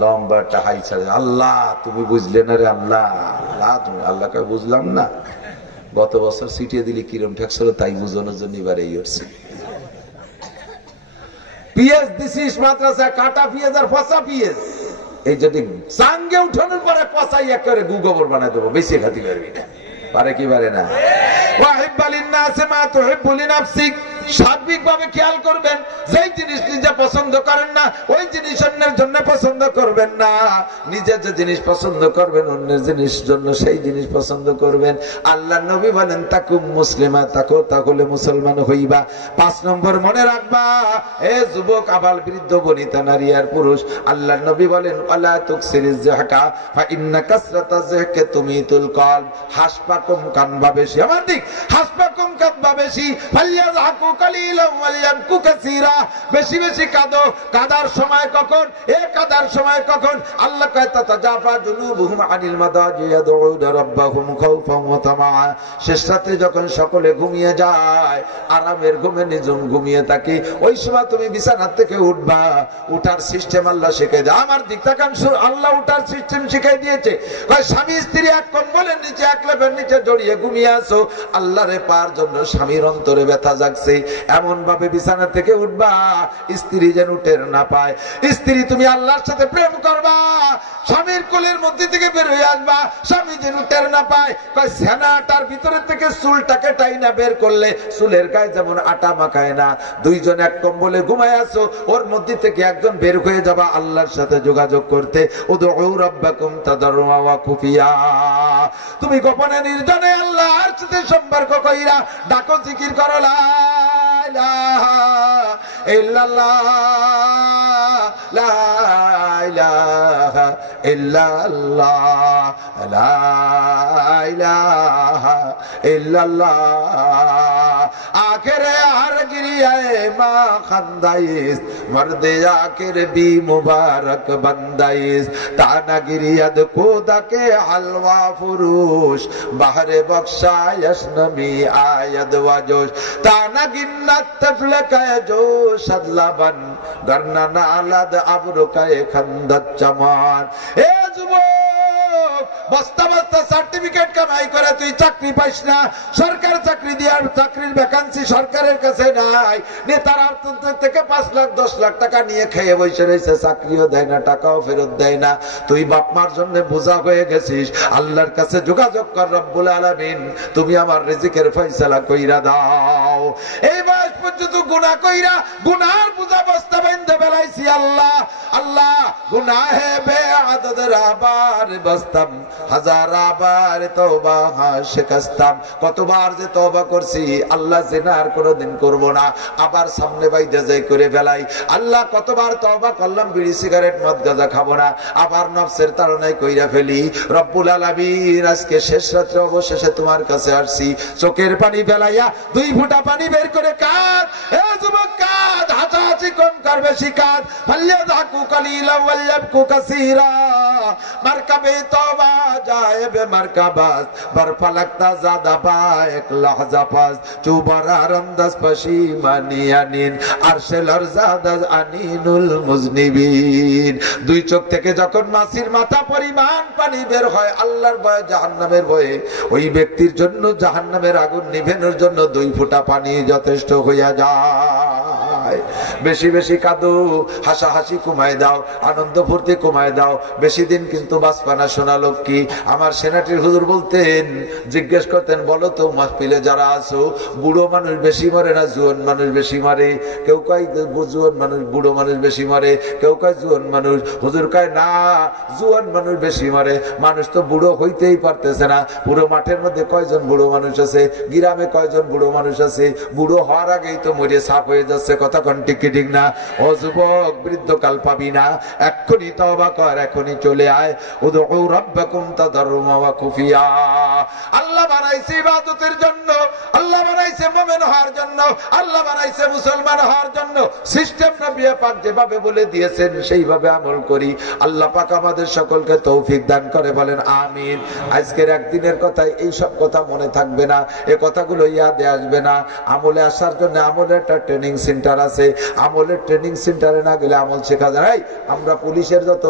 লম্বাটা হাই ছাড়ে। আল্লাহ তুমি বুঝলে না রে আল্লাহ, আল্লাহকে বুঝলাম না, গত বছর সিটিয়ে দিলি কিরম ঠেকছিল তাই বুঝানোর জন্য এবার এই হচ্ছে। পিএস দিছিস মাদ্রাসা, কাটা পিএস আর পচা পিএস, এই যদি সাঙ্গে উঠানোর পরে পচাই একেবারে গু গোবর বানাই দেবো, বেশি খাতি পারবি না, পারে কি পারে না। সার্বিকভাবে খেয়াল করবেন, যেই জিনিস নিজে পছন্দ করেন না ওই জিনিস অন্যের জন্য পছন্দ করবেন না, নিজে যে জিনিস পছন্দ করবেন অন্যের জিনিস জন্য সেই জিনিস পছন্দ করবেন। আল্লাহ নবী বলেন তাকুম মুসলিমা, তাকো তাহলে মুসলমান হইবা। 5 নম্বর মনে রাখবা, এ যুবক আবাল বৃদ্ধ বনিতা নারী আর পুরুষ, আল্লাহ নবী বলেন ওয়ালা তুকসিরিজ যাহকা ফা ইন্না কাসরাতা যাহকা তুমিতুল কলব। হাসপা কম কানবা বেশি, আমার দিক হাসপা কম কানবা বেশি, ফালিয়াযহাকু কালিলাম ওয়ালিয়াবকু কাসীরা, বেশি বেশি কাঁদো। কাদার সময় কখন? কাদার সময় কখন? আল্লাহ কয় তাতাজাফা জুনুবুহুম আনিল মাদাজি ইয়াদউনা রাব্বাহুম খাউফান ওয়া তামাআ। শেষ রাতে যখন সকলে ঘুমিয়ে যায়, আরামের ঘুমে নিজম ঘুমিয়ে থাকি, ওই সময় তুমি বিছানা থেকে উঠবা। উঠার সিস্টেম আল্লাহ শিখাই দেয়। আমার দিক তাকান, আল্লাহ উঠার সিস্টেম শিখাই দিয়েছে। কয় স্বামী স্ত্রী এক কম্বলের নিচে, এক লেপের নিচে জড়িয়ে ঘুমিয়ে আছো, আল্লাহরে পাওয়ার জন্য স্বামীর অন্তরে ব্যথা জাগছে, এমন ভাবে বিছানা থেকে উঠবা স্ত্রী যেন টের না পায়। স্ত্রী তুমি আল্লাহর সাথে প্রেম করবা, স্বামীর কোলের মধ্যে থেকে বের হয়ে আসবা, স্বামী যেন টের না পায়। কয় সেনাটার ভিতরে থেকে চুলটাকে টাইনা বের করলে চুলের গায়ে যেমন আটা মাখায় না, দুইজন এক কম্বলে ঘুমায় আছো, ওর মধ্যে থেকে একজন বের হয়ে যাবা আল্লাহর সাথে যোগাযোগ করতে। উদউ রাব্বাকুম তাদাররুআ ওয়া খুফিয়া, তুমি গোপনে নির্জনে আল্লাহর সাথে সম্পর্ক কইরা ডাকো, জিকির করো, লা ইলাহা ইল্লাল্লাহ, লা ইলাহা ইল্লাল্লাহ, লা ইলাহা ইল্লাল্লাহ। আখেরে আর গিরিয়ায়ে মা খান্দাইস, মর্দে আখের বি মুবারক বান্দাইস, তানা গিরিয়াদ কোদাকে হালওয়া ফুরুশ, বাহরে বক্সা ইয়াসনমি আয়াদ ওয়াজোশ, তানা গিন্নাত তফলকায়ে জো সাদলাবান, গরনা নালাদ আবরুকায়ে খান্দাত চামান। এ যুবক, বস্তা বস্তা সার্টিফিকেট কামাই করে তুই চাকরি পাইস না, সরকার চাকরি দেওয়ার চাকরির ভ্যাকান্সি সরকারের কাছে নাই, নেতারা থেকে 5 লাখ 10 লাখ টাকা নিয়ে খেয়ে বসে রয়েছে, চাকরিও দেয় না, টাকাও ফেরত দেয় না। তুই বাপ মার জন্য বোঝা হয়ে গেছিস, আল্লাহর কাছে যোগাযোগ কর, রব্বুল আলামিন তুমি আমার রিজিকের ফয়সালা কইরা দাও। এই বয়স পর্যন্ত গুনাহ কইরা গুনার বোঝা বস্তা বাইন্ধে বেলাইছি আল্লাহ, আল্লাহ গুনাহে বেআদদ আবার বস্তাম, হাজার আবার তওবা শিকস্তাম। কতবার যে তওবা করছি আল্লাহ, জিনার কোনোদিন করব না, আবার সামনে বাইদা যাই করে ফেলাই। আল্লাহ কতবার তওবা করলাম, বিড়ি সিগারেট মদ গাঁজা খাবো না, আবার নফসের তাড়নায় কইরা ফেলি। রব্বুল আলামিন আজকে শেষ রাত্রে অবশেষে তোমার কাছে আসছি, চোখের পানি ফেলাইয়া 2 ফোঁটা পানি বের করে কাঁদ। এ যুবক কাঁদ, হাসাহাসি কম কর, বেশি কাঁদ। ফালইয়াযহাকু কালিলান ওয়ালইয়াবকু কাসীরা, মারকাবে তওবা জায়েবে মারকাবাস, বরফালাক্তা জাদা বা এক লাহজা পাস, চুবারার আন্দাজ পশিমানিয়ানিন, আরশে লরজাদাজ আনিনুল মুজনিবিন। 2 চোখ থেকে যখন মাছির মাথা পরিমাণ পানি বের হয় আল্লাহর ভয়ে, জাহান্নামের ভয়ে, ওই ব্যক্তির জন্য জাহান্নামের আগুন নিভানোর জন্য 2 ফোঁটা পানি যথেষ্ট হইয়া যায়। বেশি বেশি কাঁদো, হাসাহাসি কমায় দাও, আনন্দ ফুর্তি কমায় দাও, বেশি দিন কিন্তু বাঁচপানা। সোনা লক্ষ্মী আমার সেনাটির হুজুর বলতেন, জিজ্ঞেস করতেন, বলো তো মাহফিলে যারা আছো, বুড়ো মানুষ বেশি মরে না জুয়ান মানুষ বেশি মরে? কেউ কয় জুয়ান মানুষ, বুড়ো মানুষ বেশি মরে, কেউ কয় জুয়ান মানুষ। হুজুর কয় না, জুয়ান মানুষ বেশি মরে, মানুষ তো বুড়ো হইতেই পারতেছে না। পুরো মাঠের মধ্যে কয়জন বুড়ো মানুষ আছে, গ্রামে কয়জন বুড়ো মানুষ আছে, বুড়ো হওয়ার আগেই তো মরে সাফ হয়ে যাচ্ছে। কথা কোন ঠিক কি ঠিক না? ও যুবক, বৃদ্ধকাল পাবি না, এক্ষুনি তওবা কর, এখনই চলে আয়। উদউ রাব্বাকুম তাদাররুআ ওয়া খুফিয়া। আল্লাহ বানাইছে ইবাদতের জন্য, আল্লাহ বানাইছে মুমিন হওয়ার জন্য, আল্লাহ বানাইছে মুসলমান হওয়ার জন্য। সিস্টেম নবী পাক যেভাবে বলে দিয়েছেন সেইভাবে আমল করি। আল্লাহ পাক আমাদের সকলকে তৌফিক দান করে, বলেন আমিন। আজকের একদিনের কথায় এই সব কথা মনে থাকবে না, এই কথাগুলো ইয়াদে আসবে না। আমলে আসার জন্য আমলের একটা ট্রেনিং সেন্টার আছে, আমলের ট্রেনিং সেন্টারে না গেলে আমল শেখা যায়। আমরা পুলিশের যত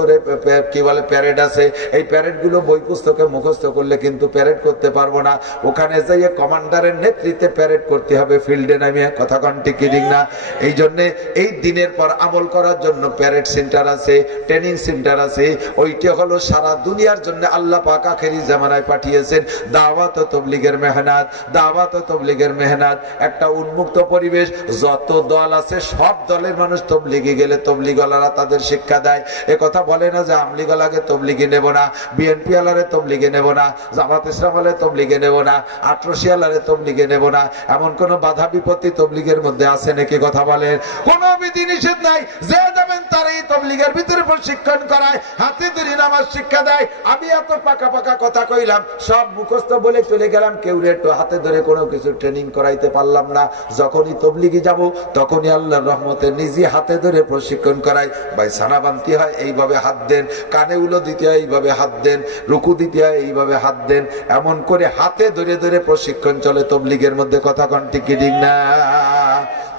কি বলে প্যারেড আছে, এই প্যারেড গুলো বই পুস্তকে মুখস্থ করলে কিন্তু প্যারেড করতে পারবো না। ওখানে যাইয়ে কমান্ডারের নেতৃত্বে প্যারেড করতে হবে ফিল্ডে নামিয়ে। কথা কোন ঠিক কি ঠিক না? এই জন্য এই দিনের পর আমল করার জন্য প্যারেড সেন্টার আছে, ট্রেনিং সেন্টার আছে। ওইটা হলো সারা দুনিয়ার জন্য আল্লাহ পাক আখেরি জামানায় পাঠিয়েছেন দাওয়াত ও তাবলীগের মেহনত, দাওয়াত ও তাবলীগের মেহনত। একটা উন্মুক্ত পরিবেশ, যত দল আছে সব দলের মানুষ তবলিগে গেলে তবলিগলারা তাদের শিক্ষা দেয়, এ কথা বলে না যে আমলি গলাকে তবলিগে নেব না, বিএনপি আলারে তবলিগে নেব না, জামাত ইসলাম আলারে তবলিগে নেব না, আটরশি আলারে তবলিগে নেব না, এমন কোন বাধা বিপত্তি তবলিগের মধ্যে আছে নাকি? কথা বলেন। কোন বিধি নিষেধ নাই, যে যাবেন তার এই তবলিগের ভিতরে প্রশিক্ষণ করায়, হাতে ধরে নামাজ শিক্ষা দেয়। আমি এত পাকা পাকা কথা কইলাম, সব মুখস্থ বলে চলে গেলাম, কেউ একটু হাতে ধরে কোনো কিছু ট্রেনিং করাইতে পারলাম না। যখনই তবলিগে যাব তখনই আল্লাহর রহমতে নিজে হাতে ধরে প্রশিক্ষণ করাই। ভাই সানাবান্তি হয় এইভাবে হাত দেন, কানে উলো দিতে হয় এইভাবে হাত দেন, রুকু দিতে হয় এইভাবে হাত দেন, এমন করে হাতে ধরে ধরে প্রশিক্ষণ চলে তবলিগের মধ্যে। কথা কোন ঠিক কি ঠিক না?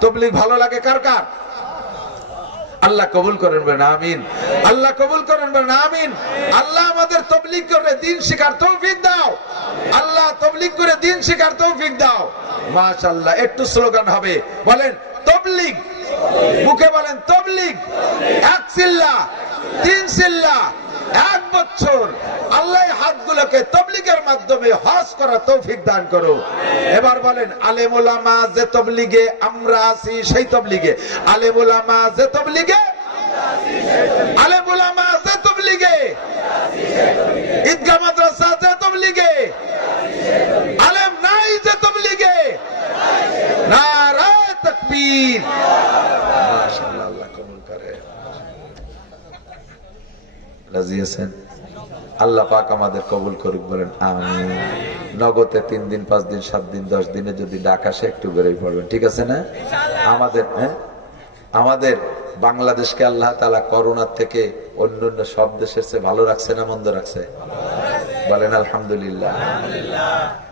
তবলিগ ভালো লাগে কার কার? আল্লাহ কবুল করেন বলেন আমিন। আল্লাহ কবুল করেন বলেন আমিন। আল্লাহ আমাদের তবলিগ করে দিন শিখার তৌফিক দাও। আল্লাহ তবলিগ করে দিন শিখার তৌফিক দাও। মাশাআল্লাহ। একটু স্লোগান হবে, বলেন তবলিগ, মুখে বলেন তবলিগ, এক সিল্লা, তিন সিল্লা, এক বছর। আল্লাহ হাতগুলোকে তবলিগের মাধ্যমে হজ করার তৌফিক দান করো। এবার বলেন আলেম ওলামা যে তবলিগে আমরা আছি সেই তবলিগে, আলেম ওলামা যে তবলিগে, আলেম ওলামা যে তবলিগে, ঈদগাহ মাদ্রাসা যে তবলিগে, আলেম নাই যে তবলিগে, নারায়ে তাকবীর। মাশাআল্লাহ, আল্লাহ কবুল করে। রাজি আছেন? আল্লাহ পাক আমাদের কবুল করুক, বলেন আমিন। নগদে 3 দিন 5 দিন 7 দিন 10 দিনে যদি ডাক আসে একটু বেরোই পড়বেন, ঠিক আছে না? আমাদের বাংলাদেশকে আল্লাহ তাআলা করোনার থেকে অন্যান্য সব দেশের চেয়ে ভালো রাখছে না মন্দ রাখছে? বলেন আলহামদুলিল্লাহ।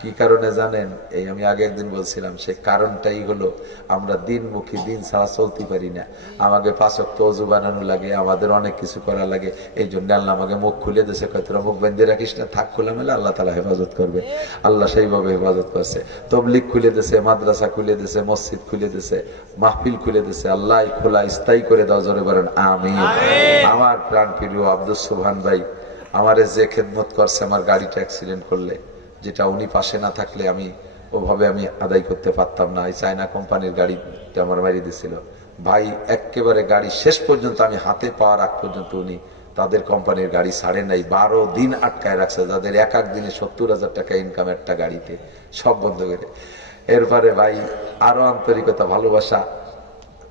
কি কারণে জানেন? এই আমি আগে একদিন বলছিলাম, সেই কারণটাই হলো আমরা দিনমুখী, দিন ছাড়া চলতে পারি না। আমাকে 5 ওয়াক্ত ওযু বানানো লাগে, আমাদের অনেক কিছু করা লাগে। এই জন্য আল্লাহ আমাকে মুখ খুলে দিয়েছে, কয়তরা মুখ বেঁধে রাখিস না, থাক খোলা মেলে, আল্লাহ তাআলা হেফাজত করবে। আল্লাহ সেইভাবে হেফাজত করছে। তবলিগ খুলে দিয়েছে, মাদ্রাসা খুলে দিয়েছে, মসজিদ খুলে দিয়েছে, মাহফিল খুলে দিয়েছে। আল্লাহ খোলা স্থায়ী করে দাও, জোরে বলেন আমিন। আমার প্রাণ প্রিয় আব্দুল সুবহান ভাই আমারে যে খেদমত করছে, আমার গাড়িটা অ্যাক্সিডেন্ট করলে, যেটা উনি পাশে না থাকলে আমি ওভাবে আমি আদায় করতে পারতাম না। এই চায়না কোম্পানির গাড়িটা আমার মারি দিছিল ভাই, একেবারে গাড়ি শেষ পর্যন্ত আমি হাতে পাওয়ার আগ পর্যন্ত উনি তাদের কোম্পানির গাড়ি ছাড়ে নাই। 12 দিন আটকায় রাখছে, যাদের এক দিনে 70,000 টাকা ইনকাম একটা গাড়িতে, সব বন্ধ করে। এরপরে ভাই আরো আন্তরিকতা, ভালোবাসা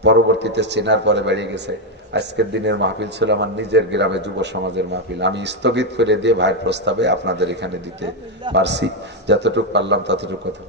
পরবর্তীতে চেনার পরে বেড়ে গেছে। আজকের দিনের মাহফিল ছিল আমার নিজের গ্রামে যুব সমাজের মাহফিল। আমি স্থগিত করে দিয়ে ভাইয়ের প্রস্তাবে আপনাদের এখানে দিতে পারছি, যতটুকু পারলাম ততটুকু কথা।